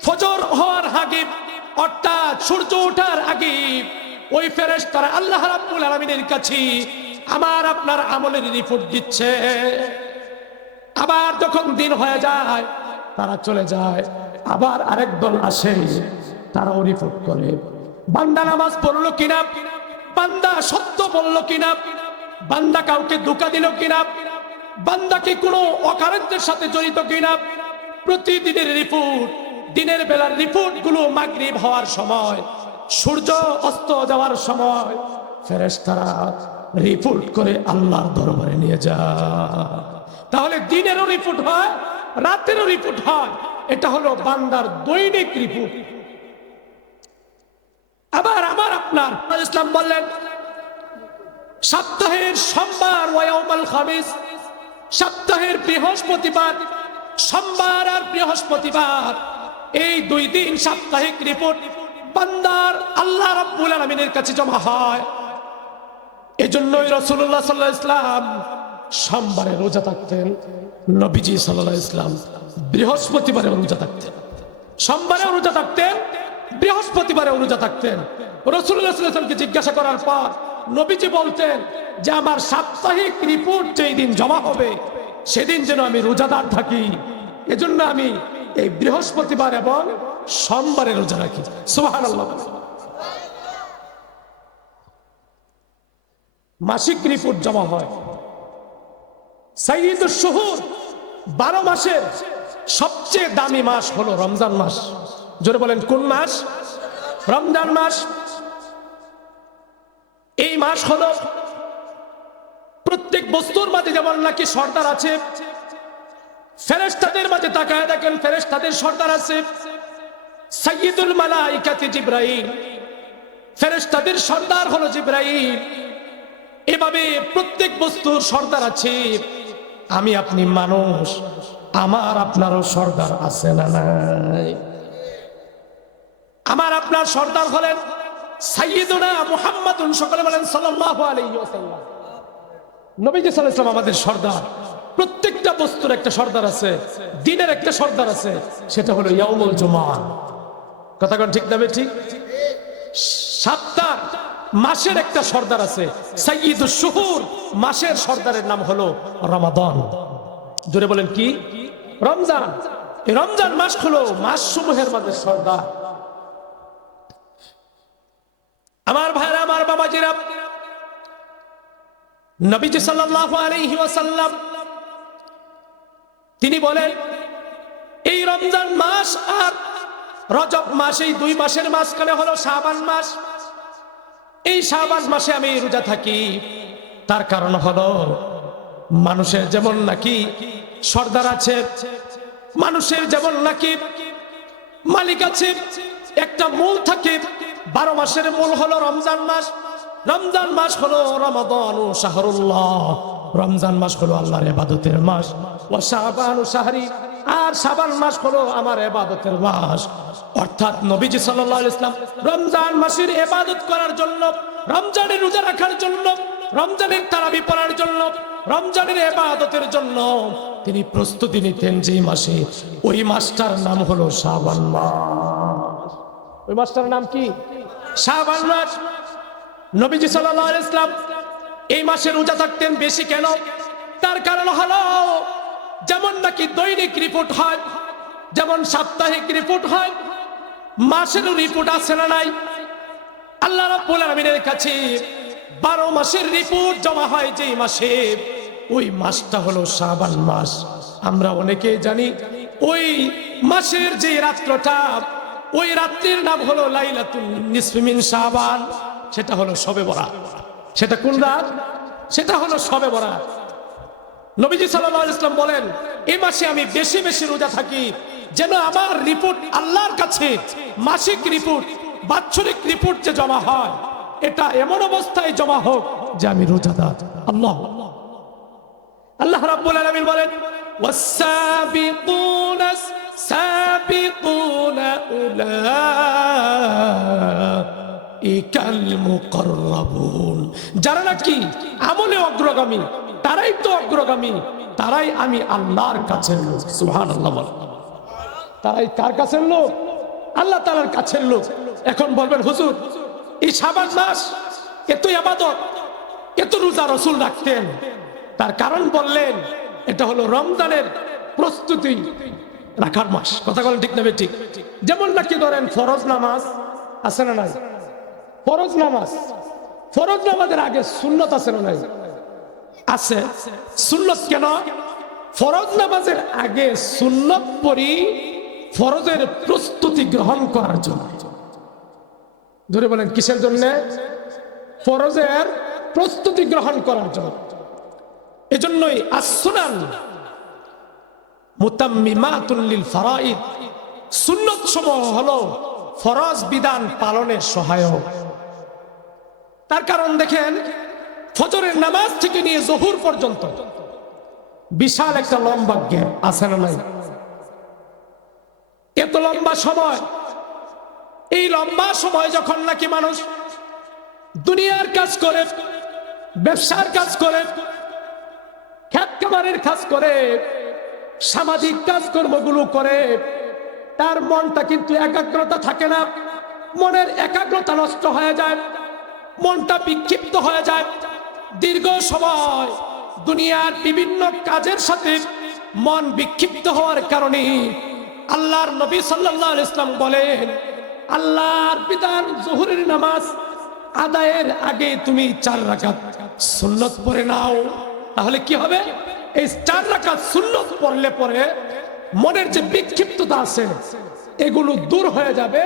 ফজর হওয়ার আগে, অর্থাৎ সূর্য ওঠার আগে, ওই ফেরেশতারা আল্লাহ রাব্বুল আলামিনের কাছে আমার আপনার আমলের রিপোর্ট দিচ্ছে। আবার যখন দিন হয়ে যায়, তারা চলে যায়, আবার আরেক দল আসে, তারাও রিপোর্ট করে, বান্দা নামাজ পড়লো কিনা, বান্দা সত্য বললো কিনা, বান্দা কাউকে ধোঁকা দিল কিনা, বান্দা কি কোনো অকারেন্টের সাথে জড়িত কিনা। প্রতিদিনের রিপোর্ট, দিনের বেলার রিপোর্ট গুলো মাগরিব হওয়ার সময়, সূর্য অস্ত যাওয়ার সময় ফেরেশতারা রিপোর্ট করে আল্লাহর দরবারে নিয়ে যায়। তাহলে দিনেরও রিপোর্ট হয়, রাতেরও রিপোর্ট হয়। এটা হলো বান্দার দৈনিক রিপোর্ট। আবার আমার আপনার ইসলাম বললেন, সপ্তাহের সোমবার ওয়া ইয়াউমুল খামিস, সপ্তাহের বৃহস্পতিবার, সোমবার আর বৃহস্পতিবার, এই দুই দিন সাপ্তাহিক রিপোর্ট বান্দার আল্লাহ রাব্বুল আলামিনের কাছে জমা হয়। এজন্যই রাসূলুল্লাহ সাল্লাল্লাহু আলাইহি ওয়াসাল্লাম সোমবারে রোজা থাকতেন, নবীজি সাল্লাল্লাহু আলাইহি ওয়াসাল্লাম বৃহস্পতিবারে রোজা থাকতেন। সোমবারেও রোজা থাকতেন, বৃহস্পতিবারেও রোজা থাকতেন। রাসূলুল্লাহ সাল্লাল্লাহু আলাইহি ওয়াসাল্লামকে জিজ্ঞাসা করার পর নবীজি বলতেন যে আমার সাপ্তাহিক রিপোর্ট যেই দিন জমা হবে, সেদিন যেন আমি রোজাদার থাকি। এজন্য আমি এই বৃহস্পতিবার এবং সোমবারে রোজা রাখি। সুবহানাল্লাহ। মাসিক রিপোর্ট জমা হয়। সাইয়্যিদুশ শুহুর, 12 মাসের সবচেয়ে দামি মাস হলো রমজান মাস। জোরে বলেন, কোন মাস? রমজান মাস। এই মাস হলো প্রত্যেক বস্তুর মাঝে যেমন নাকি সর্দার আছে, ফেরেশতাদের মাঝে তাকায় দেখেন ফেরেশতাদের সর্দার আছে। সাইয়্যিদুল মালাইকাতি জিবরাইল, ফেরেশতাদের সর্দার হলো জিবরাইল। এভাবে প্রত্যেক বস্তুর সর্দার আছে। আমি আপনি মানুষ, আমার আপনারও সর্দার আছে না নাই? আমার আপনার সর্দার হলেন সাইয়্যিদুনা মুহাম্মাদুন, সকলে বলেন সাল্লাল্লাহু আলাইহি ওয়াসাল্লাম। নবীজি সাল্লাল্লাহু আলাইহি ওয়াসাল্লাম আমাদের সর্দার। প্রত্যেকটা বস্তুর একটা সর্দার আছে, দিনের একটা সর্দার আছে, সেটা হলো ইয়াউমুল জুমআ। কথা কোন ঠিক না ঠিক? সপ্তাহ মাসের একটা সর্দার আছে, সাইয়্যিদুশ শুহুর, মাসের সর্দারের নাম হলো রমাদান। জোরে বলেন কি? রমজান। এই রমজান মাস হলো মাস সমূহের মাঝে সর্দার। আমার ভাইরা, আমার বাবাজিরা, নবীজি সাল্লাল্লাহু আলাইহি ওয়াসাল্লাম তিনি বলেন, এই রমজান মাস আর রজব মাস, এই দুই মাসের মাঝখানে হলো শাবান মাস। এই শাবান মাসে আমি রোজা থাকি। তার কারণ হলো মানুষের যেমন নাকি সর্দার আছে, মানুষের যেমন নাকি মালিক আছে, একটা মূল থাকে। 12 মাসের মূল হলো রমজান মাস। রমজান মাস হলো রমাদান ও শাহরুল্লাহ, রমজান মাস হলো আল্লাহর ইবাদতের মাস। ওয়া শাবান ও শাহরি, আর শাবান মাস হলো আমার ইবাদতের মাস। অর্থাৎ নবীজি সাল্লাল্লাহু আলাইহি ওয়াসাল্লাম রমজান মাসের ইবাদত করার জন্য, রমজানের রোজা রাখার জন্য, রমজানের তারাবি পড়ার জন্য, রমজানের ইবাদতের জন্য তিনি প্রস্তুতি নিতেন যে মাসে, ওই মাসটার নাম হলো শাবান মাস। ওই মাসটার নাম কি? শাবান মাস। নবীজি সাল্লাল্লাহু আলাইহি ওয়াসাল্লাম এই মাসে রোজা থাকতেন বেশি কেন? তার কারণ হলো যেমন নাকি দৈনিক রিপোর্ট হয়, যেমন সাপ্তাহিক রিপোর্ট হয়, মাসেরও রিপোর্ট আছে না নাই? আল্লাহ রাব্বুল আলামিনের কাছে 12 মাসের রিপোর্ট জমা হয় যেই মাসে, ওই মাসটা হলো শাবান মাস। আমরা অনেকেই জানি ওই মাসের যে রাত্রটা, ওই রাত্রির নাম হলো লাইলাতুন নিসফি মিন শাবান, সেটা হলো শবে বরাত। সেটা কোন রাত? সেটা হলো শবে বরাত। নবীজি সাল্লাল্লাহু আলাইহি ওয়াসাল্লাম বলেন, এই মাসে আমি বেশি বেশি রোজা থাকি, যেন আমার রিপোর্ট আল্লাহর কাছে, মাসিক রিপোর্ট, বাৎসরিক রিপোর্ট যে জমা হয়, এটা এমন অবস্থায় জমা হোক যে আমি রোজাদার। আল্লাহ রাব্বুল আলামিন বলেন, ওয়াস-সাবিকুনাস সাবিকুনা উলাইকাল মুকাররাবুন, যারা নাকি আমলে অগ্রগামী, তারাই তো অগ্রগামী, তারাই আমি আল্লাহর কাছের লোক। সুবহানাল্লাহ। তারাই কার কাছের লোক? আল্লাহ তাআলার কাছের লোক। এখন বলবেন, হুজুর এই শাবান মাস এত ইবাদত, এত রোজা রাসূল রাখতেন, তার কারণ বললেন এটা হলো রমজানের প্রস্তুতি রাখার মাস। কথা বলেন ঠিক না ঠিক? যেমন নাকি ধরেন ফরজ নামাজ আছে না নাই? ফরজ নামাজ, ফরজ নামাজের আগে সুন্নত আছে না নাই? আছে। সুন্নত কেন? ফরজ নামাজের আগে সুন্নত পড়ি ফরজের প্রস্তুতি গ্রহণ করার জন্য। ধরে বলেন কিসের জন্য? ফরজের প্রস্তুতি গ্রহণ করার জন্য। এজন্যই as-সুনান মুতাম্মিমাতুন লিল ফারাইদ, সুন্নত সমূহ হলো ফরজ বিধান পালনের সহায়ক। তার কারণ দেখেন, ফজরের নামাজ থেকে নিয়ে জোহর পর্যন্ত বিশাল একটা লম্বা গ্যাপ আছে না নাই? এত লম্বা সময়, এই লম্বা সময় যখন নাকি মানুষ দুনিয়ার কাজ করে, ব্যবসার কাজ করে, খেত খামারের কাজ করে, সামাজিক কাজকর্মগুলো করে, তার মনটা কিন্তু একাগ্রতা থাকে না। মনের একাগ্রতা নষ্ট হয়ে যায়, মনটা বিক্ষিপ্ত হয়ে যায়। দীর্ঘ সময় দুনিয়ার বিভিন্ন কাজের সাথে মন বিক্ষিপ্ত হওয়ার কারণে আল্লাহর নবী সাল্লাল্লাহু আলাইহি ওয়াসাল্লাম বলেন, আল্লাহর বিধান যোহরের নামাজ আদায়ের আগে তুমি 4 রাকাত সুন্নত পড়ে নাও। তাহলে কি হবে? এই 4 রাকাত সুন্নত পড়লে পরে মনের যে বিক্ষিপ্ততা আছে এগুলো দূর হয়ে যাবে,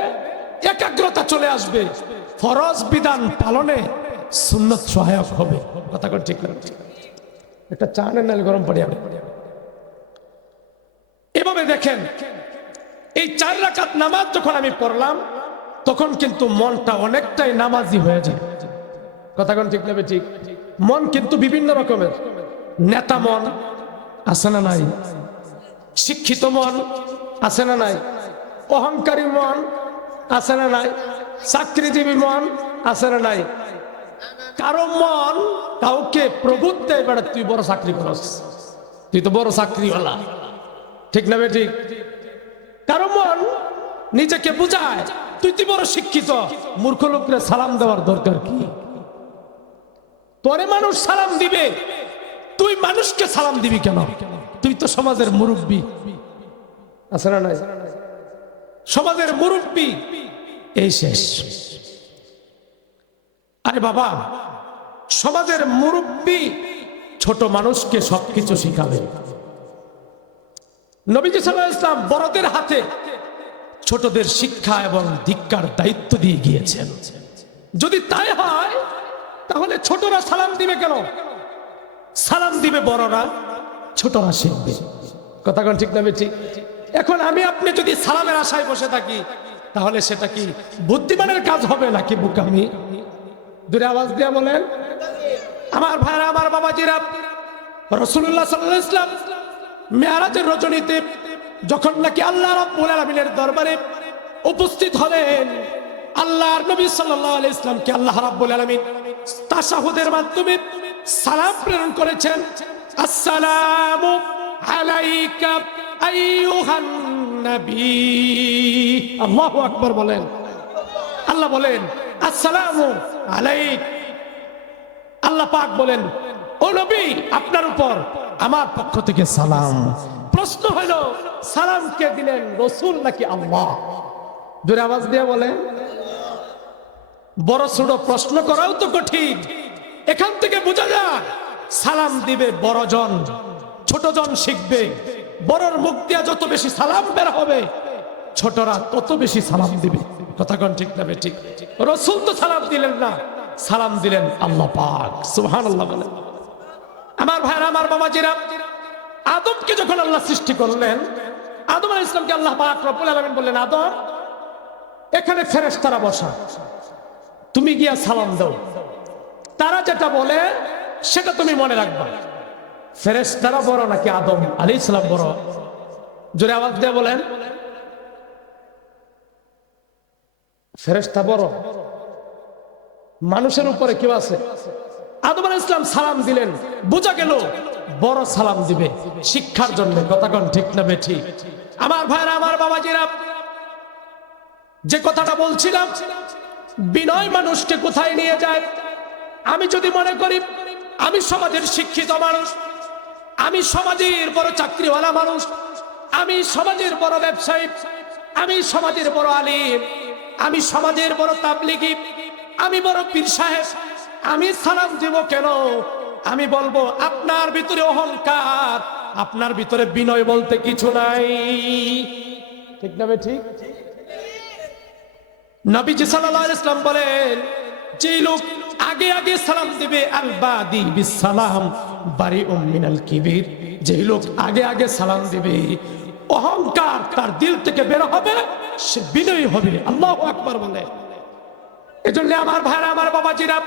একাগ্রতা চলে আসবে, ফরজ বিধান পালনে সুন্নত সহায়ক হবে। কথা কোন ঠিক না? একটা চা নেন, নাহলে গরম পানি হবে। এভাবে দেখেন, এই 4 রাকাত নামাজ যখন আমি পড়লাম, তখন কিন্তু মনটা অনেকটাই নামাজি হয়ে যায়। কথা কোন ঠিক না? ঠিক। মন কিন্তু বিভিন্ন রকমের, নেতা মন আছে না নাই? শিক্ষিত মন আছে না নাই? অহংকারী মন আছে না নাই? চাকরিজীবী মন আছে না নাই? কারো মন কাউকে প্রবোধ দেয়, বেটা তুই বড় চাকরি করস, তুই তো বড় চাকরিওয়ালা। ঠিক না ঠিক? কারো মন নিজেকে বুঝায়, তুই তুই বড় শিক্ষিত, মূর্খ লোকরে সালাম দেওয়ার দরকার কি? তোরে মানুষ সালাম দিবে, তুই মানুষকে সালাম দিবি কেন? তুই তো সমাজের মুরব্বী, আছে না নাই? সমাজের মুরব্বী, এই শেষ। আরে বাবা, সমাজের মুরব্বী ছোট মানুষকে সবকিছু শিখাবে। নবীজি সাল্লাল্লাহু আলাইহি ওয়াসাল্লাম বড়দের হাতে ছোটদের শিক্ষা এবং ধিক্কার দায়িত্ব দিয়ে গিয়েছেন। যদি তাই হয় তাহলে ছোটরা সালাম দিবে কেন? সালাম দিবে বড়রা, ছোটরা শিখবে। কথা কোন ঠিক না ঠিক? এখন আমি আপনি যদি সালামের আশায় বসে থাকি, তাহলে সেটা কি বুদ্ধিমানের কাজ হবে নাকি বোকামি? দূরে আওয়াজ দিয়ে বলেন। আমার ভাইরা, আমার বাবাজিরা, রাসূলুল্লাহ সাল্লাল্লাহু আলাইহি ওয়াসাল্লাম মেরাজের রজনীতে যখন নাকি আল্লাহ রাব্বুল আলামিনের দরবারে উপস্থিত হলেন, আল্লাহর নবী সাল্লাল্লাহু আলাইহি ইসলামকে আল্লাহ রাব্বুল আলামিন তাশাহুদের মাধ্যমে সালাম প্রেরণ করেছেন। আসসালামু আলাইকা আইয়ুহান নবী। আল্লাহু আকবার বলেন। আল্লাহ বলেন আসসালামু আলাইক। আল্লাহ পাক বলেন ও নবী আপনার উপর আমার পক্ষ থেকে সালাম। প্রশ্ন হলো সালাম কে দিলেন, রাসূল নাকি আল্লাহ? জোরে আওয়াজ দিয়ে বলেন। বড় ছোট প্রশ্ন করাও তো কঠিন। এখান থেকে বোঝা যায় সালাম দিবে বড়জন, ছোটজন শিখবে। বড়র মুখ দিয়া যত বেশি সালাম বের হবে, ছোটরা তত বেশি সালাম দিবে। কথা কোন ঠিক না ঠিক? রাসূল তো সালাম দিলেন না, সালাম দিলেন আল্লাহ পাক। সুবহানাল্লাহ বলেন। আমার ভাইরা, আমার বাবাজিরা, আদমকে যখন আল্লাহ সৃষ্টি করলেন, আদম আলাইহিস সালামকে আল্লাহ পাক রব্বুল আলামিন বললেন, আদম এখানে ফেরেশতারা বসা, তুমি গিয়া সালাম দাও। তারা যেটা বলে সেটা তুমি মনে রাখবা। ফেরেশতারা বড় নাকি আদম আলাইহিস সালাম বড়? জোরে আওয়াজ দিয়ে বলেন। ফেরেশতা বড়? মানুষের উপরে কেউ আছে? আদম আলাইহিস সালাম সালাম দিলেন, বোঝা গেল বড় সালাম দিবে শিক্ষার জন্য। কথা কোন ঠিক না ঠিক? আমার ভাইরা, আমার বাবাজিরা, যে কথাটা বলছিলাম, বিনয় মানুষকে কোথায় নিয়ে যায়? আমি যদি মনে করি আমি সমাজের শিক্ষিত মানুষ, আমি সমাজের বড় চাকরিওয়ালা মানুষ, আমি সমাজের বড় ব্যবসায়ী, আমি সমাজের বড় আলিম, আমি সমাজের বড় তাবলিগী, আমি বড় পীর সাহেব, আমি সালাম দিব কেন? আমি বলবো আপনার ভিতরে অহংকার, আপনার ভিতরে বিনয় বলতে কিছু নাই। ঠিক না ঠিক? নবীজি সাল্লাল্লাহু আলাইহি ওয়াসাল্লাম বলেন, যে লোক আগে আগে সালাম দিবে আল বাদি বিস সালাম বারিউম মিনাল কিবির, যে লোক আগে আগে সালাম দিবে অহংকার তার দিল থেকে বের হবে, সে বিনয়ী হবে। আল্লাহু আকবার বলে। এজন্য আমার ভাইরা, আমার বাবাজিরা,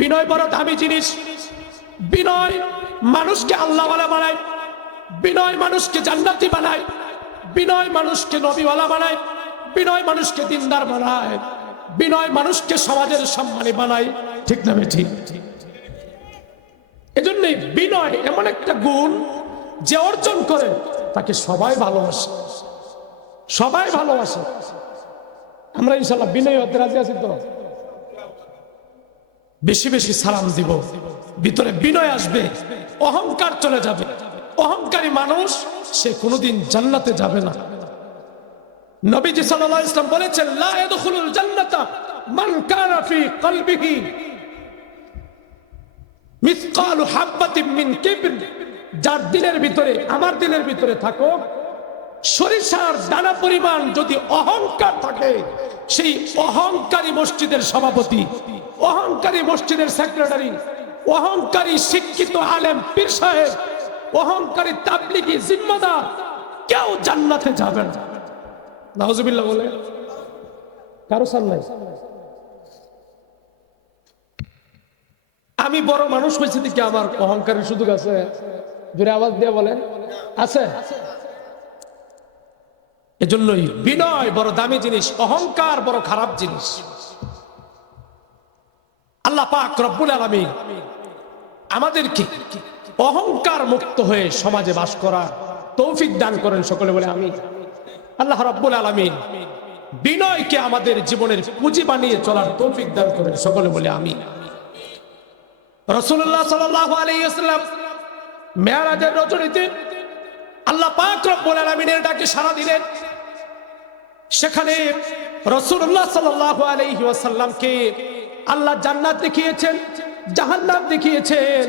বিনয় বড় দামি জিনিস। বিনয় মানুষকে আল্লাহওয়ালা বানায়, বিনয় মানুষকে জান্নাতি বানায়, বিনয় মানুষকে নবীওয়ালা বানায়, বিনয় মানুষকে দিনদার বানায়, বিনয় মানুষকে সমাজের সম্মানী বানায়। ঠিক না ঠিক? এজন্য বিনয় এমন একটা গুণ যে অর্জন করে তাকে সবাই ভালোবাসে, সবাই ভালোবাসে। আমরা ইনশাআল্লাহ বিনয় হতে রাজি আছি তো? বেশি বেশি সালাম দিব, ভিতরে বিনয় আসবে, অহংকার চলে যাবে। অহংকারী মানুষ সে কোনোদিন জান্নাতে যাবে না। নবীজি সাল্লাল্লাহু আলাইহি ওয়াসাল্লাম বলেছেন, লা ইয়াদখুলুল জান্নাতা মান কানা ফি কলবিহি মিসকালু হাববাতিন মিন কিবর। যার দিলের ভিতরে, আমার দিলের ভিতরে থাকো সরিষার দানা পরিমাণ যদি অহংকার থাকে, সেই অহংকারী মসজিদের সভাপতি, অহংকারী মসজিদের সেক্রেটারি, অহংকারী শিক্ষিত আলেম পীর সাহেব, অহংকারী তাবলিগী জিম্মাদার কেউ জান্নাতে যাবে না। নাউজুবিল্লাহ বলে। কারো সান নাই। আমি বড় মানুষ হয়েছি দেখি আমার অহংকারের সুযোগ আছে? জোরে আওয়াজ দিয়ে বলেন, আছে? এজন্যই বিনয় বড় দামি জিনিস, অহংকার বড় খারাপ জিনিস। আল্লাহ পাক রব্বুল আলামিন আমাদেরকে অহংকার মুক্ত হয়ে সমাজে বাস করার তৌফিক দান করেন। সকলে বলে আমিন। আল্লাহ রব্বুল আলামিন বিনয়কে আমাদের জীবনের পুঁজি বানিয়ে চলার তৌফিক দান করেন। সকলে বলে আমিন। রাসূলুল্লাহ সাল্লাল্লাহু আলাইহি ওয়াসাল্লাম মেরাজের রজনীতে আল্লাহ পাক রব্বুল আলামিনের ডাকে সাড়া দিলেন। সেখানে রাসূলুল্লাহ সাল্লাল্লাহু আলাইহি ওয়াসাল্লামকে আল্লাহ জান্নাত দেখিয়েছেন, জাহান্নাম দেখিয়েছেন।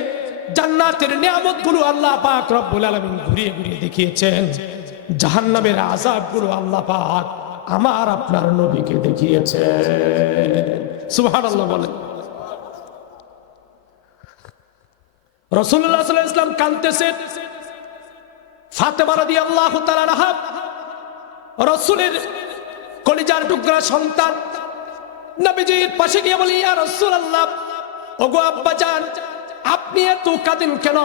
জান্নাতের নিয়ামতগুলো আল্লাহ পাক রব্বুল আলামিন ঘুরিয়ে ঘুরিয়ে দেখিয়েছেন। জাহান্নামের আযাবগুলো আল্লাহ পাক আমার আপনার নবীকে দেখিয়েছেন। সুবহানাল্লাহ বলেন। রাসূলুল্লাহ সাল্লাল্লাহু আলাইহি ওয়াসাল্লাম কাঁদতেছেন। ফাতেমা রাদিয়াল্লাহু তাআলা আনহা রাসূলের কলিজার টুকরা সন্তান, নবীজির পাশে গিয়ে বলি, ইয়া রাসূলুল্লাহ, ওগো আব্বাজান, আপনি এত কাঁদেন কেন?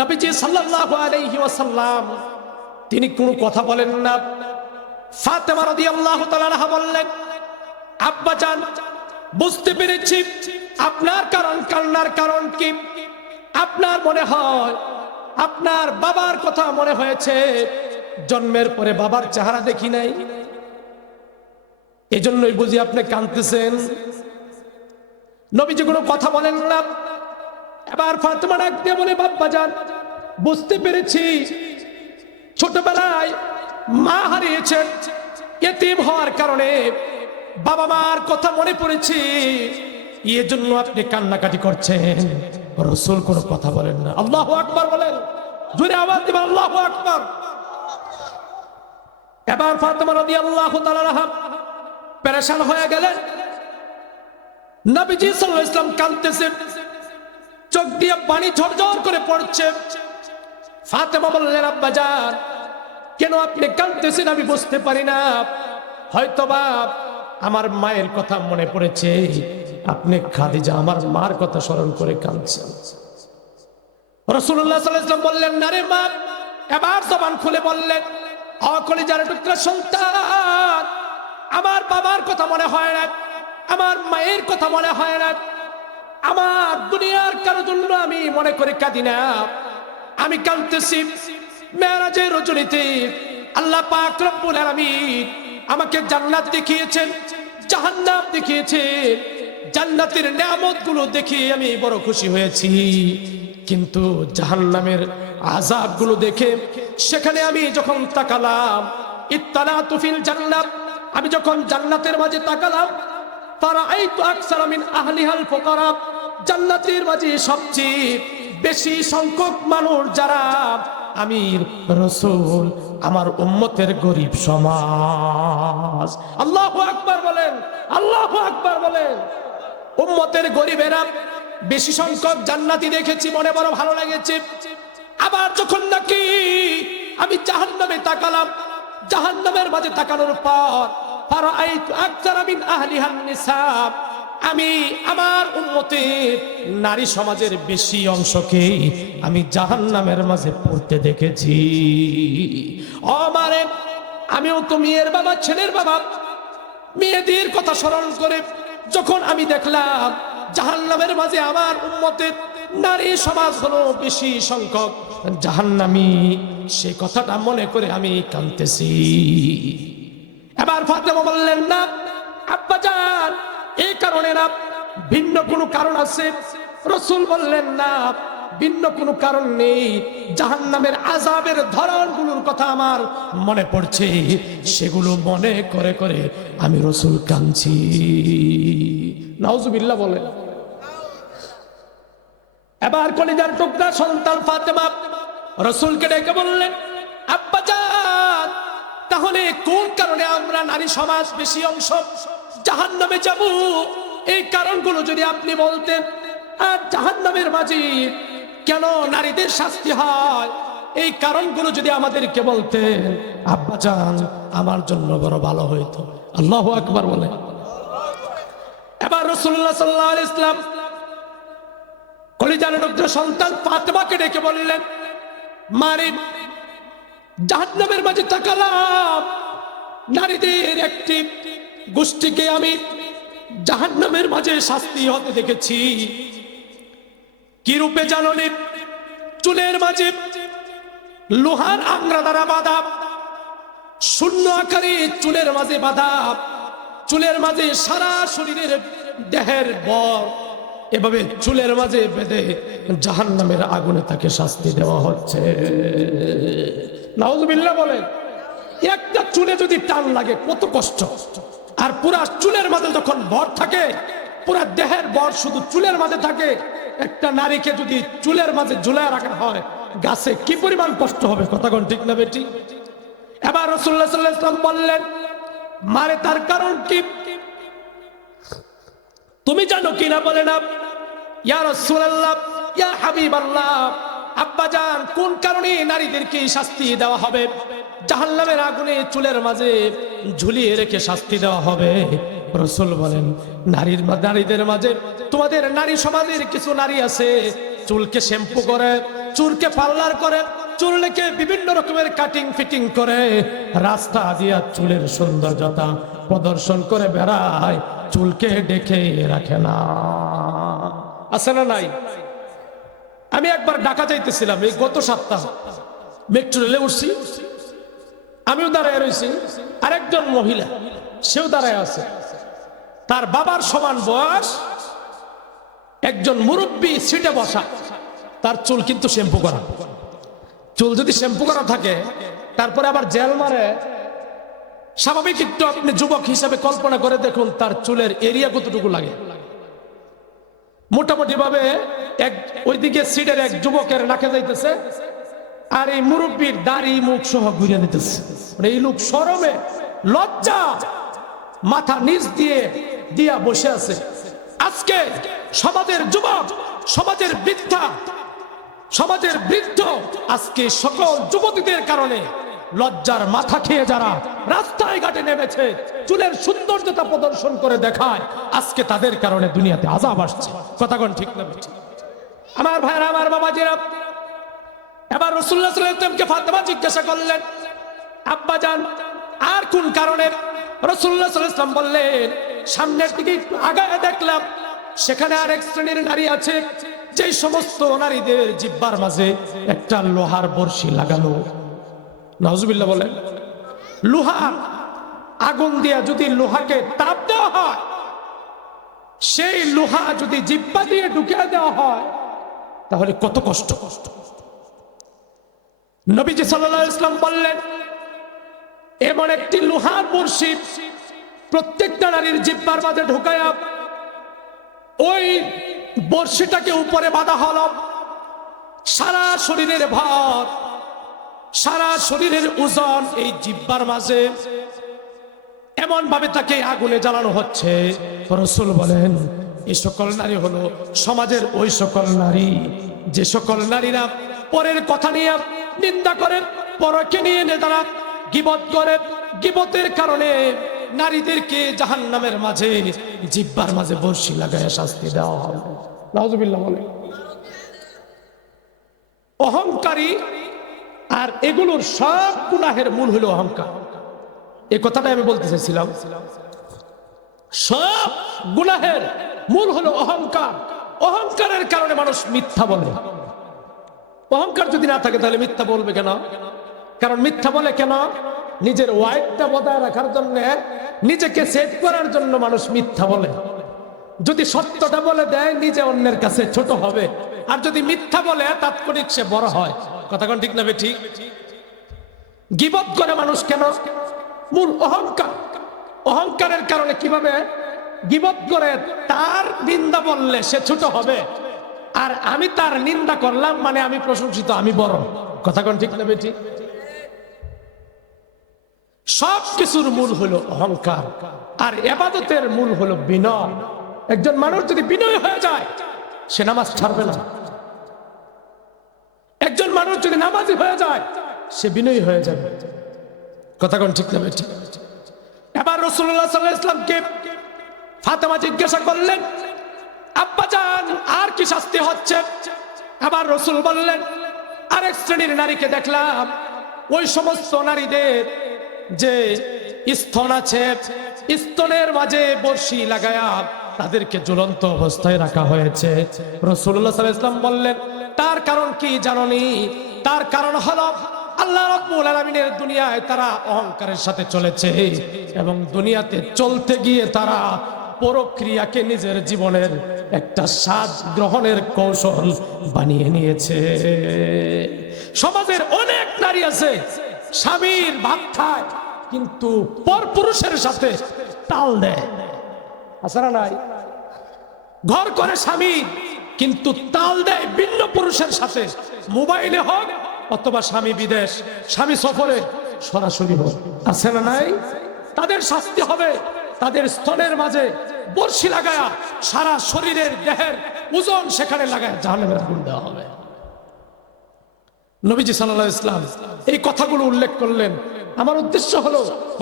নবীজি সাল্লাল্লাহু আলাইহি ওয়াসাল্লাম তিনি কোনো কথা বলেন না। ফাতেমা রাদিয়াল্লাহু তাআলা আনহা বললেন, আব্বাজান, বুঝতে পেরেছি আপনার কান্নার কারণ কি। আপনার মনে হয় আপনার বাবার কথা মনে হয়েছে, জন্মের পরে বাবার চেহারা দেখি নাই, এজন্যই বুঝি আপনি কাঁদতেছেন। নবীজি কোনো কথা বলেন না। এবার ফাতেমা ডাক দিয়ে বলে, আব্বাজান, বুঝতে পেরেছি ছোটবেলায় মা হারিয়েছেন, এতিম হওয়ার কারণে বাবা মার কথা মনে পড়েছে, এজন্য আপনি কান্নাকাটি করছেন। রাসূল কোনো কথা বলেন না। আল্লাহু আকবার বলেন, জোরে আওয়াজ দিবেন, আল্লাহু আকবার। এবার ফাতেমা রাদিয়াল্লাহু তাআলা আনহা পেরেশান হয়ে গেলেন। নবীজি সাল্লাল্লাহু আলাইহি ওয়াসাল্লাম কাঁদতেছেন, চোখ দিয়ে পানি ঝরঝর করে পড়ছে। ফাতেমা বললেন, আব্বাজান, কেন আপনি কাঁদতেছেন আমি বুঝতে পারি না, হয়তোবা আমার মায়ের কথা মনে পড়েছে, আপনি খাদিজা আমার মার কথা স্মরণ করে কাঁদছেন। রাসূলুল্লাহ সাল্লাল্লাহু আলাইহি ওয়াসাল্লাম বললেন, না রে মা। এবার জবান খুলে বললেন, কলিজার টুকরা সন্তান, আমার বাবার কথা মনে হয় না, আমার মায়ের কথা মনে হয় না, আমার দুনিয়ার কারোর জন্য আমি মনে করে কাঁদি না, আমি কাঁদতেছি মেরাজের রজনীতে আল্লাহ পাক রব্বুল আলামিন আমাকে জান্নাত দেখিয়েছেন, জাহান্নাম দেখিয়েছেন। জান্নাতের নিয়ামতগুলো দেখে আমি বড় খুশি হয়েছি, কিন্তু জাহান্নামের আযাবগুলো দেখে সেখানে আমি যখন তাকালাম, ইত্তালাতু ফিল জান্নাত, আমি যখন জান্নাতের মাঝে তাকালাম, ফারাআইতু আকসারা মিন আহলিহাল ফুকারা, জান্নাতের মাঝে সবচেয়ে বেশি সংখ্যক মানুষ যারা, আমি রাসূল আমার উম্মতের গরিব সমাজ। আল্লাহু আকবার বলেন, আল্লাহু আকবার বলেন। উম্মতের গরিবেরা বেশি সংখ্যক জান্নাতি দেখেছি, মনে বড় ভালো লেগেছে। আবার যখন নাকি আমি জাহান্নামে তাকালাম, জাহান্নামের মাঝে তাকানোর পর ফারাআইতু আকসারা মিন আহলিহান নিসা, আমি আমার উম্মতের নারী সমাজের বেশি অংশকে আমি জাহান্নামের মাঝে পড়তে দেখেছি। আমারে, আমিও তো মেয়ের বাবা, ছেলের বাবা, মেয়েদের কথা স্মরণ করে যখন আমি দেখলাম জাহান্নামের মাঝে আমার উম্মতের নারী সমাজ হলো বেশি সংখ্যক জাহান্নামী, সেই কথাটা মনে করে আমি কাঁদতেছি। এবার ফাতেমা বললেন, না আব্বাজান, এই কারণে না, ভিন্ন কোনো কারণ আছে। রাসূল বললেন, না, ভিন্ন কোনো কারণ নেই, জাহান্নামের আযাবের ধরনগুলোর কথা আমার মনে পড়ছে, সেগুলো মনে করে করে আমি রাসূল কাঁদছি। নাউজুবিল্লাহ বলেন। এবার কলিজার টুকরা সন্তান ফাতেমা রাসূলকে ডেকে বললেন, আব্বাজান, তাহলে কোন কারণে আমরা নারী সমাজ বেশি অংশ জাহান্নামে যাব, এই কারণগুলো যদি আপনি বলতেন। আর জাহান্নামের মাঝে কেন নারীদের শাস্তি হয়, এই কারণগুলো যদি আমাদেরকে বলতেন, আব্বাজান, আমার জন্য বড় ভালো হইতো। আল্লাহু আকবার বলে। এবার রাসূলুল্লাহ সাল্লাল্লাহু আলাইহি ওয়াসাল্লাম কলিজার টুকরা সন্তান ফাতেমাকে ডেকে বললেন, মারে, জাহান্নামের মাঝে তাকালাম, নারীদের একটি গোষ্ঠীকে আমি জাহান্নামের মাঝে শাস্তি হতে দেখেছি। কি রূপে জাননি? চুলের মাঝে লোহার আংরা দ্বারা বাঁধা, শূন্য আকারে চুলের মাঝে বাঁধা, চুলের মাঝে সারা শরীরের দেহের বর এভাবে চুলের মাঝে বেঁধে জাহান্নামের আগুনে তাকে শাস্তি দেওয়া হচ্ছে। নাউজুবিল্লাহ বলেন। একটা চুলে যদি টান লাগে কত কষ্ট, আর পুরা চুলের মাঝে যখন ভর থাকে, পুরা দেহের ভর শুধু চুলের মাঝে থাকে, একটা নারীকে যদি চুলের মাঝে ঝুলায় রাখা হয় গাছে, কি পরিমাণ কষ্ট হবে, কথা কোন ঠিক না বেটি? এবার রাসূলুল্লাহ সাল্লাল্লাহু আলাইহি ওয়াসাল্লাম বললেন, মারে, তার কারণ কি তুমি জানো কিনা? বলে না। ইয়া রাসূলুল্লাহ, ইয়া হাবিবাল্লাহ, আব্বাজান, কোন কারণে নারীদেরকে শাস্তি দেওয়া হবে, জাহান্নামের আগুনে চুলের মাঝে ঝুলিয়ে রেখে শাস্তি দেওয়া হবে? রাসূল বলেন, নারীদের মাঝে তোমাদের নারী সমাজের কিছু নারী আছে, চুলকে শ্যাম্পু করে, চুলকে পার্লার করে, চুলকে বিভিন্ন রকমের কাটিং ফিটিং করে রাস্তা দিয়া চুলের সৌন্দর্যতা প্রদর্শন করে বেড়ায়, চুলকে ডেকে রাখে না। আছে না নাই? আমি একবার ঢাকা যাইতেছিলাম, এই গত সপ্তাহ মেট্রো রেলে উঠছি, আমিও দাঁড়ায় রয়েছি, আরেকজন মহিলা সেও দাঁড়ায় আছে, তার বাবার সমান বয়স, একজন মুরব্বী সিটে বসা, তার চুল কিন্তু শ্যাম্পু করা। চুল যদি শ্যাম্পু করা থাকে তারপরে আবার জেল মারে, স্বাভাবিক একটু আপনি যুবক হিসাবে কল্পনা করে দেখুন তার চুলের এরিয়া কতটুকু লাগে। মোটামুটি ভাবে ওইদিকে সিটের এক যুবকের নাকে যাইতেছে, আর এই মুরব্বীর দাড়ি মুখ সহ ঘুরে দিতেছে। এই লোক শরমে লজ্জা মাথা নিচ দিয়ে দিয়া বসে আছে। আজকে সমাজের যুবক, সমাজের বৃদ্ধা, সমাজের বৃদ্ধ, আজকে সকল যুবতীদের কারণে লজ্জার মাথা খেয়ে যারা রাস্তায় ঘাটে নেমেছে, চুলের সৌন্দর্যতা প্রদর্শন করে দেখায়, আজকে তাদের কারণে দুনিয়াতে আযাব আসছে। কথা কোন ঠিক না? আমার ভাইরা, আমার বাবাজিরা, এবার রাসূলুল্লাহ সাল্লাল্লাহু আলাইহি ওয়াসাল্লামকে ফাতেমা জিজ্ঞাসা করলেন, আব্বা জান আর কোন কারণে? রাসূলুল্লাহ সাল্লাল্লাহু আলাইহি ওয়াসাল্লাম বললেন, সামনের দিকে একটু আগায় দেখলাম সেখানে আরেক শ্রেণীর নারী আছে, যে সমস্ত নারীদের জিহ্বার মাঝে একটা লোহার বর্শি লাগানো। নাউজুবিল্লাহ বলেন। লোহার আগুন দিয়া যদি লোহাকে তাপ দেওয়া হয়, সেই লোহা যদি জিহ্বা দিয়ে ঢুকিয়ে দেওয়া হয় তাহলে কত কষ্ট। নবীজি সাল্লাল্লাহু আলাইহি ওয়াসাল্লাম বললেন, এমন একটি লোহার বর্শি প্রত্যেকটা নারীর জিহ্বার মাঝে ঢুকায়া ওই বর্শিটাকে উপরে বাঁধা হলো, সারা শরীরের ভার, সারা শরীরের ওজন এই জিহ্বার মাঝে এমন ভাবে তাকে আগুনে জ্বালানো হচ্ছে। রাসূল বলেন, এই সকল নারী হলো সমাজের ওই সকল নারী যে সকল নারীরা পরের কথা নিয়ে নিন্দা করেন, পরকে নিয়ে নেতারা গীবত করে, গীবতের কারণে নারীদেরকে জাহান্নামের মাঝে জিহ্বার মাঝে বর্শি লাগায় শাস্তি দেওয়া হবে। নাউজুবিল্লাহ বলেন। অহংকারী, আর এগুলোর সব গুনাহের মূল হলো অহংকার। এই কথাটা আমি বলতে চাইছিলাম, সব গুনাহের মূল হলো অহংকার। অহংকারের কারণে মানুষ মিথ্যা বলে। অহংকার যদি না থাকে তাহলে মিথ্যা বলবে কেন? কারণ মিথ্যা বলে কেন? নিজের ওয়াইডটা বজায় রাখার জন্য, নিজেকে সেভ করার জন্য মানুষ মিথ্যা বলে। যদি সত্যটা বলে দেয় নিজে অন্যের কাছে ছোট হবে, আর যদি মিথ্যা বলে তাৎক্ষণিক সে বড় হয়। কথা কোন ঠিক না? ঠিক। গীবত করে মানুষ কেন? মূল অহংকার। অহংকারের কারণে কিভাবে গীবত করে? তার নিন্দা বললে সে ছোট হবে, আর আমি তার নিন্দা করলাম মানে আমি প্রশংসিত, আমি বড়। কথা কোন ঠিক না? ঠিক। সব কিছুর মূল হলো অহংকার, আর ইবাদতের মূল হলো বিনয়। একজন মানুষ যদি বিনয় হয়ে যায় সে নামাজ ছাড়বে না। একজন মানুষ যদি নামাজি হয়ে যায় সে বিনয়ী হয়ে যাবে। কথা কোন ঠিক না? ঠিক। এবার রাসূলুল্লাহ সাল্লাল্লাহু আলাইহি ওয়াসাল্লামকে ফাতেমা জিজ্ঞাসা করলেন, আব্বা জান আর কি শাস্তি হচ্ছে? আবার রাসূল বললেন, আরেক শ্রেণীর নারীকে দেখলাম, ওই সমস্ত নারীদের যে স্তন আছে, স্তনের মাঝে বর্শি লাগায়া তাদেরকে ঝুলন্ত অবস্থায় রাখা হয়েছে। রাসূলুল্লাহ সাল্লাল্লাহু আলাইহি ওয়াসাল্লাম বললেন, তার কারণ কি জানোনি? তার কারণ হলো আল্লাহ রাব্বুল আলামিনের দুনিয়ায় তারা অহংকারের সাথে চলেছে, এবং দুনিয়াতে চলতে গিয়ে তারা পরক্রিয়াকে নিজের জীবনের একটা স্বাদ গ্রহণের কৌশল বানিয়ে নিয়েছে। সমাজের অনেক নারী আছে স্বামীর ভাত খায় কিন্তু পরপুরুষের সাথে তাল দেয়। আছে না নাই? ঘর করে স্বামী কিন্তু তাল দেয় ভিন্ন পুরুষের সাথে, মোবাইলে হোক অথবা স্বামী বিদেশ, স্বামী সফরে, সরাসরি হোক। আছে না নাই? তাদের শাস্তি হবে তাদের স্তনের মাঝে বর্শি লাগায়া সারা শরীরের দেহের ওজন সেখানে লাগায় জাহান্নামের আগুন দেওয়া হবে। নবীজি সাল্লাল্লাহু আলাইহি ওয়াসাল্লাম এই কথাগুলো উল্লেখ করলেন। আমার উদ্দেশ্য হলো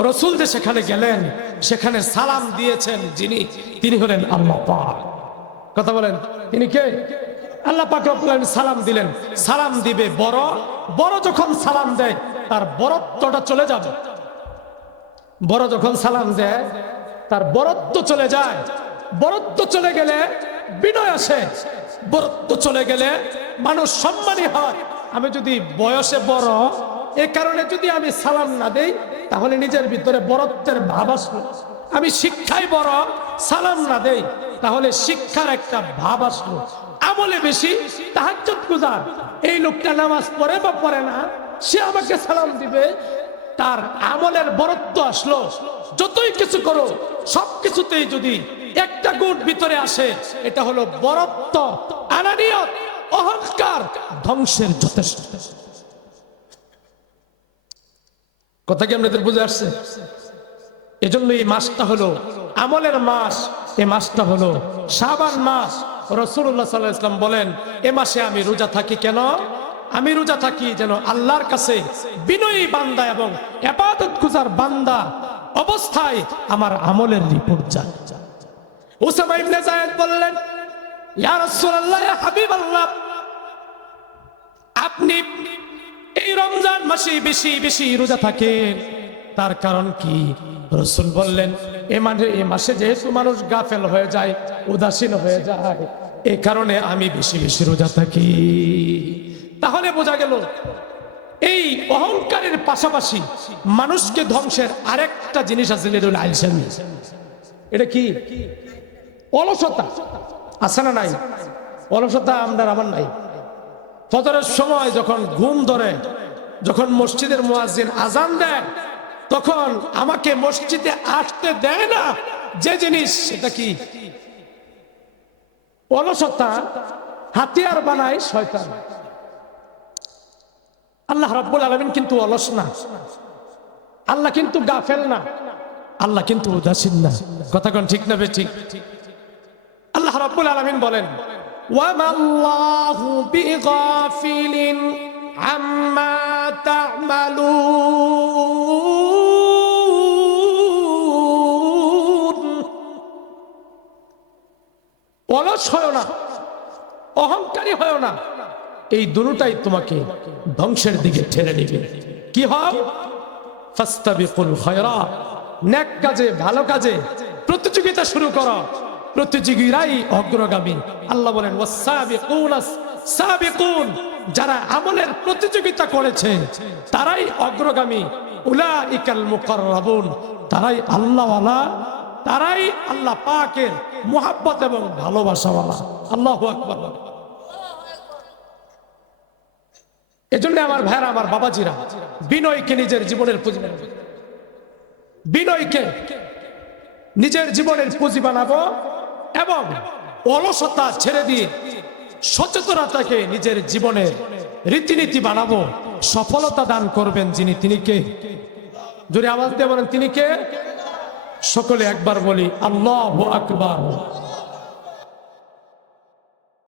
রাসূল যে সেখানে গেলেন, সেখানে সালাম দিয়েছেন যিনি, তিনি হলেন আল্লাহ পাক। কথা বলেন, তিনি কে? আল্লাহ পাক রব্বুল আলামিন সালাম দিলেন, সালাম দিবে বড়, বড় যখন সালাম দেয় তার বরত্বটা চলে যাবে। বড় যখন সালাম দেয় তার বরত্ব চলে যায়। বরত্ব চলে গেলে বিনয় আসে, বরত্ব চলে গেলে মানুষ সম্মানী হয়। আমি যদি বয়সে বড়, এ কারণে যদি আমি সালাম না দেই তাহলে নিজের ভিতরে বরত্বের ভাব আসলো। আমি শিক্ষায় বড়, সালাম না দেই তাহলে শিক্ষার একটা ভাব আসলো। আমলে বেশি, তাহাজ্জুদ গুজার, এই লোকটা নামাজ পড়ে বা পড়ে না, সে আমাকে সালাম দিবে, তার আমলের বরত্ব আসলো। যতই কিছু করো সবকিছুতেই যদি একটা গুণ ভিতরে আসে, এটা হলো বরত্ব, আনানিয়ত, অহংকার, ধ্বংসের যথেষ্ট। কথা কি আপনাদের বুঝে আসছে? এজন্য এই মাসটা হলো আমলের মাস। এই মাসটা হলো শাবান মাস। রাসূলুল্লাহ সাল্লাল্লাহু আলাইহি ওয়াসাল্লাম বলেন, এ মাসে আমি রোজা থাকি কেন? আমি রোজা থাকি যেন আল্লাহর কাছে বিনয়ী বান্দা এবং ইবাদতগুজার বান্দা অবস্থায় আমার আমলের রিপোর্ট যায়। উসামা ইবনে যায়েদ বললেন, ইয়া রাসূলুল্লাহ, ইয়া হাবিবাল্লাহ, আপনি এই রমজান মাসে বেশি বেশি রোজা থাকেন, তার কারণ কি? রাসূল বললেন, এই মাসে যেহেতু মানুষ গাফেল হয়ে যায়, উদাসীন হয়ে যায়, এই কারণে আমি বেশি বেশি রোজা থাকি। তাহলে বোঝা গেল এই অহংকারের পাশাপাশি মানুষকে ধ্বংসের আরেকটা জিনিস আছে, এটা কি? অলসতা। আছে না নাই? অলসতা আমার নাই। ফজরের সময় যখন ঘুম ধরে, যখন মসজিদের মুয়াজ্জিন আজান দেয়, তখন আমাকে মসজিদে আসতে দেয় না, যে জিনিস, সেটা কি? অলসতা। হাতিয়ার বানায় শয়তান। আল্লাহ রাব্বুল আলামিন কিন্তু অলস না, আল্লাহ কিন্তু গাফেল না, আল্লাহ কিন্তু উদাসীন না। কথা কোন ঠিক না বেঠিক? আল্লাহ রাব্বুল আলামিন বলেন, ওয়া মাল্লাহু বিগাফিলিন আম্মা তা'মালুন। অলস হয় না, অহংকারী হয় না, এই দুটোটাই তোমাকে ধ্বংসের দিকে ঠেলে দিবে। কি হও? ফাস্তাবিকুল খায়রাত, নেক কাজে, ভালো কাজে প্রতিযোগিতা শুরু করো, প্রতিযোগীরাই অগ্রগামী। আল্লাহ বলেন, ওয়াস-সাবিকুনাস সাবিকুন, যারা আমলের প্রতিযোগিতা করেছে তারাই অগ্রগামী। উলাইকাল মুকাররাবুন, তারাই আল্লাহওয়ালা, তারাই আল্লাহ পাকের মুহাব্বত এবং ভালোবাসাওয়ালা। আল্লাহু আকবার। এজন্য আমার ভাইরা, আমার বাবাজিরা, বিনয়কে নিজের জীবনের পুঁজি বানাবো, বিনয়কে নিজের জীবনের পুঁজি বানাবো এবং অলসতা ছেড়ে দিয়ে সচেতনতাকে নিজের জীবনের রীতিনীতি বানাবো। সফলতা দান করবেন যিনি, তিনি কে? জোরে আওয়াজ দিয়ে বলেন, তিনি কে? সকলে একবার বলি, আল্লাহু আকবার।